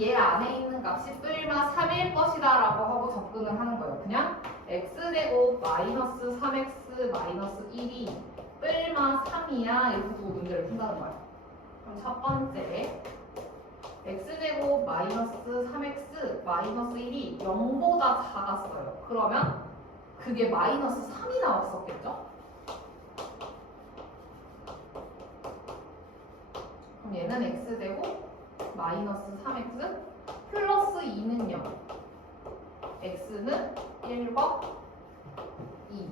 얘 안에 있는 값이 뿔마 3일 것이다 라고 하고 접근을 하는 거예요. 그냥 x제곱 마이너스 3x 마이너스 1이 뿔마 3이야 이렇게 두고 문제를 푼다는 거야. 그럼 첫 번째 x제곱 마이너스 3x 마이너스 1이 0보다 작았어요. 그러면 그게 마이너스 3이 나왔었겠죠? 그럼 얘는 x제곱 마이너스 3x 플러스 2는 0 x는 1과 2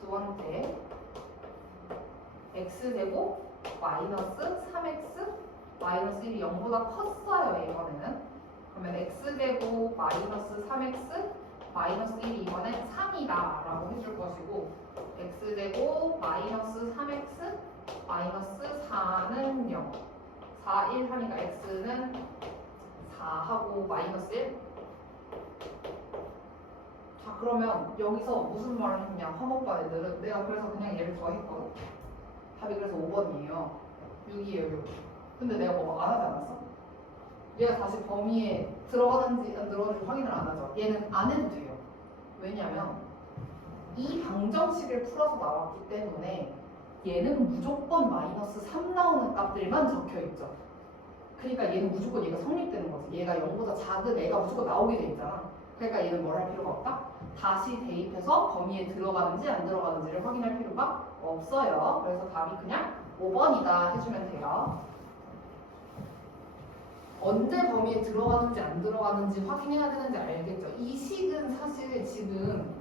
두 번째 x제곱 마이너스 3x 마이너스 1이 0보다 컸어요. 이번에는 그러면 x제곱 마이너스 3x 마이너스 1이 이번엔 3이다 라고 해줄 것이고 x제곱 마이너스 3x 마이너스 4는 0 4, 1 하니까 x는 4하고 마이너스 1 자 그러면 여기서 무슨 말을 했냐 화목반 애들은 내가 그래서 그냥 얘를 더했거든 답이 그래서 5번이에요 6이에요 6 근데 내가 뭐 안 하지 않았어? 얘가 다시 범위에 들어가는지 안 들어가는지 확인을 안 하죠. 얘는 안 해도 돼요. 왜냐면 이 방정식을 풀어서 나왔기 때문에 얘는 무조건 마이너스 3 나오는 값들만 적혀 있죠. 그러니까 얘는 무조건 얘가 성립되는 거지. 얘가 0보다 작은 애가 무조건 나오게 돼 있잖아. 그러니까 얘는 뭘 할 필요가 없다? 다시 대입해서 범위에 들어가는지 안 들어가는지를 확인할 필요가 없어요. 그래서 답이 그냥 5번이다 해주면 돼요. 언제 범위에 들어가는지 안 들어가는지 확인해야 되는지 알겠죠? 이 식은 사실 지금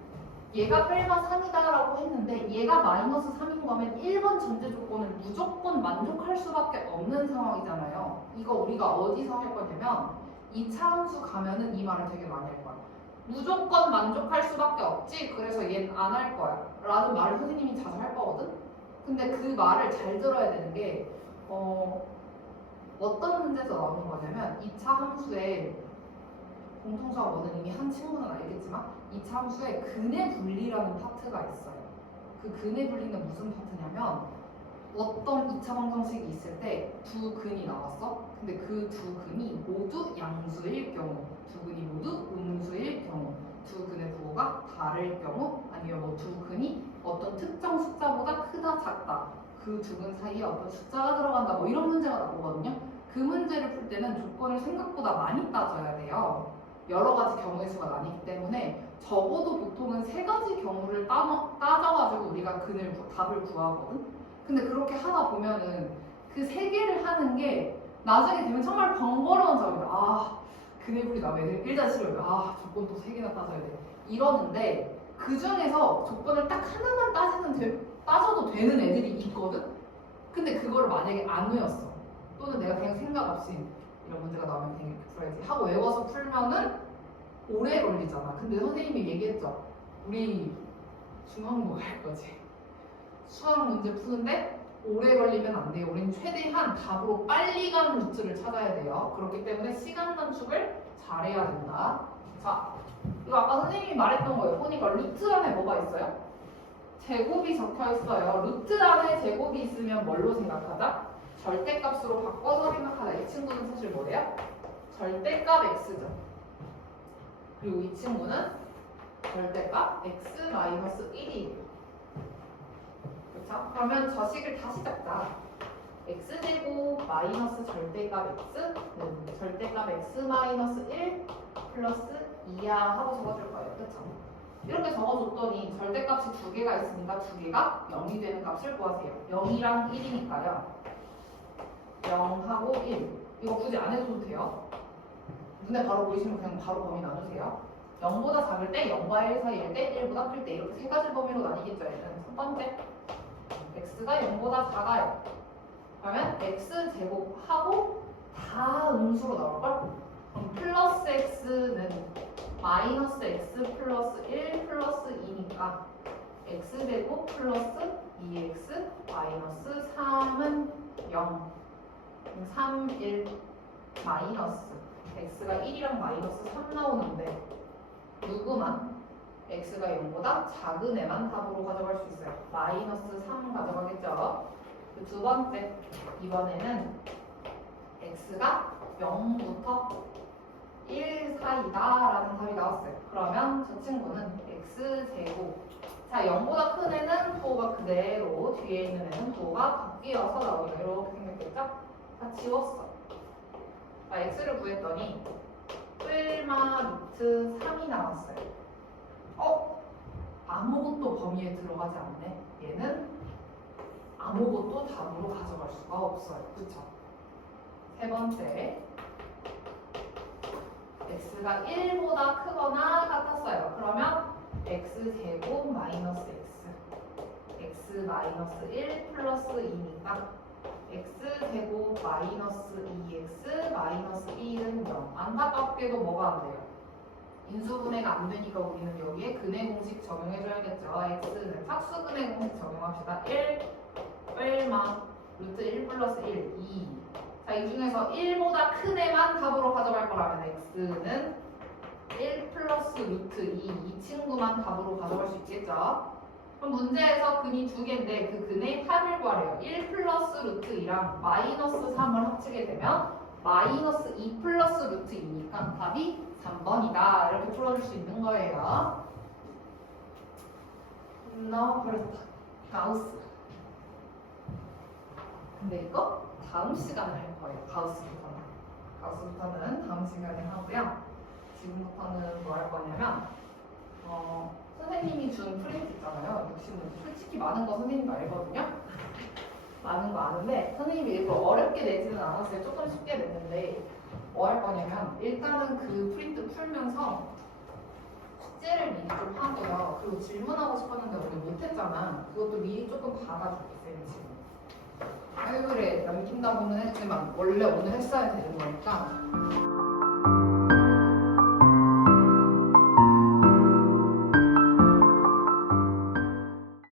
얘가 뺄마 3이다라고 했는데 얘가 마이너스 3인 거면 1번 전제 조건을 무조건 만족할 수밖에 없는 상황이잖아요. 이거 우리가 어디서 할 거냐면 2차 함수 가면은 이 말을 되게 많이 할 거야. 무조건 만족할 수밖에 없지 그래서 얘는 안 할 거야 라는 말을 선생님이 자주 할 거거든? 근데 그 말을 잘 들어야 되는 게 어떤 문제에서 나오는 거냐면 2차 함수에 공통수학원은 이미 한 친구는 알겠지만 2차 함수에 근의 분리라는 파트가 있어요. 그 근의 분리는 무슨 파트냐면 어떤 2차 방정식이 있을 때 두 근이 나왔어. 근데 그 두 근이 모두 양수일 경우, 두 근이 모두 음수일 경우, 두 근의 부호가 다를 경우 아니면 뭐 두 근이 어떤 특정 숫자보다 크다 작다 그 두 근 사이에 어떤 숫자가 들어간다 뭐 이런 문제가 나오거든요. 그 문제를 풀 때는 조건을 생각보다 많이 따져야 돼요. 여러 가지 경우의 수가 나뉘기 때문에 적어도 보통은 세 가지 경우를 따져가지고 우리가 답을 구하거든. 근데 그렇게 하다 보면은 그 세 개를 하는 게 나중에 되면 정말 번거로운 점이야. 아, 근해불이 나면 일단 싫어요. 아, 조건 또 세 개나 따져야 돼. 이러는데 그 중에서 조건을 딱 하나만 따져도 되는 애들이 있거든. 근데 그거를 만약에 안 외웠어. 또는 내가 그냥 생각 없이 이런 문제가 나오면 그냥 이렇게 풀어야지 하고 외워서 풀면은 오래 걸리잖아. 근데 선생님이 얘기했죠. 우리 중학교 할 거지. 수학 문제 푸는데 오래 걸리면 안 돼요. 우리는 최대한 답으로 빨리 가는 루트를 찾아야 돼요. 그렇기 때문에 시간 단축을 잘해야 된다. 자, 이거 아까 선생님이 말했던 거예요. 보니까 루트 안에 뭐가 있어요? 제곱이 적혀 있어요. 루트 안에 제곱이 있으면 뭘로 생각하자? 절대값으로 바꿔서 생각하자. 이 친구는 사실 뭐예요? 절대값 x죠. 그리고 이 친구는 절대값 x-1이에요. 그렇죠? 그러면 저 식을 다시 잡자. x제곱 마이너스 절대값 x는 절대값 x-1 플러스 2야 하고 적어줄 거예요. 그렇죠? 이렇게 적어줬더니 절대값이 두 개가 있으니까 두 개가 0이 되는 값을 구하세요. 0이랑 1이니까요. 0하고 1. 이거 굳이 안 해줘도 돼요. 눈에 바로 보이시면 그냥 바로 범위 나누세요. 0보다 작을 때 0과 1 사이일 때 1보다 클 때 이렇게 세 가지 범위로 나뉘겠죠. 얘는 첫 번째 x가 0보다 작아요. 그러면 x제곱하고 다 음수로 나올걸? 그럼 플러스 x는 마이너스 x 플러스 1 플러스 2니까 x제곱 플러스 2x 마이너스 3은 0 3, 1 마이너스 x가 1이랑 마이너스 3 나오는데 누구만? x가 0보다 작은 애만 답으로 가져갈 수 있어요. 마이너스 3 가져가겠죠. 그 두 번째, 이번에는 x가 0부터 1 사이다 라는 답이 나왔어요. 그러면 저 친구는 x제곱. 자, 0보다 큰 애는 부호가 그대로, 뒤에 있는 애는 부호가 바뀌어서 나오죠. 이렇게 생겼겠죠? 다 지웠어. 자, x를 구했더니 뿔마 루트 3이 나왔어요. 아무것도 범위에 들어가지 않네. 얘는 아무것도 답으로 가져갈 수가 없어요. 그쵸? 세 번째, x가 1보다 크거나 같았어요. 그러면 x제곱 마이너스 x 마이너스 1 플러스 2니까 x제곱 마이너스 2x 마이너스 1은 0. 안타깝게도 뭐가 안 돼요? 인수분해가 안 되니까 우리는 여기에 근해 공식 적용해줘야겠죠. x는 착수근해 공식 적용합시다. 1 얼마? 루트 1 플러스 1, 2. 자, 이 중에서 1보다 큰 애만 답으로 가져갈 거라면 x는 1 플러스 루트 2, 이 친구만 답으로 가져갈 수 있겠죠. 그럼 문제에서 근이 두 개인데 그 근의 합을 구하래요. 1 플러스 루트 2랑 마이너스 3을 합치게 되면 마이너스 2 플러스 루트 2니까 답이 3번이다. 이렇게 풀어줄 수 있는 거예요. 버렸다. 가우스. 근데 이거 다음 시간에 할 거예요. 가우스부터는 다음 시간에 하고요. 지금부터는 뭐 할 거냐면 선생님이 준 프린트 있잖아요. 60문제. 솔직히 많은 거 선생님도 알거든요. 많은 거 아는데 선생님이 일부러 어렵게 내지는 않았어요. 조금 쉽게 냈는데 뭐 할 거냐면 일단은 그 프린트 풀면서 숙제를 미리 좀 하고요. 그리고 질문하고 싶었는데 우리 못했잖아. 그것도 미리 조금 받아줄게 쌤이 지금. 화요일에 남긴다고는 했지만 원래 오늘 했어야 되는 거니까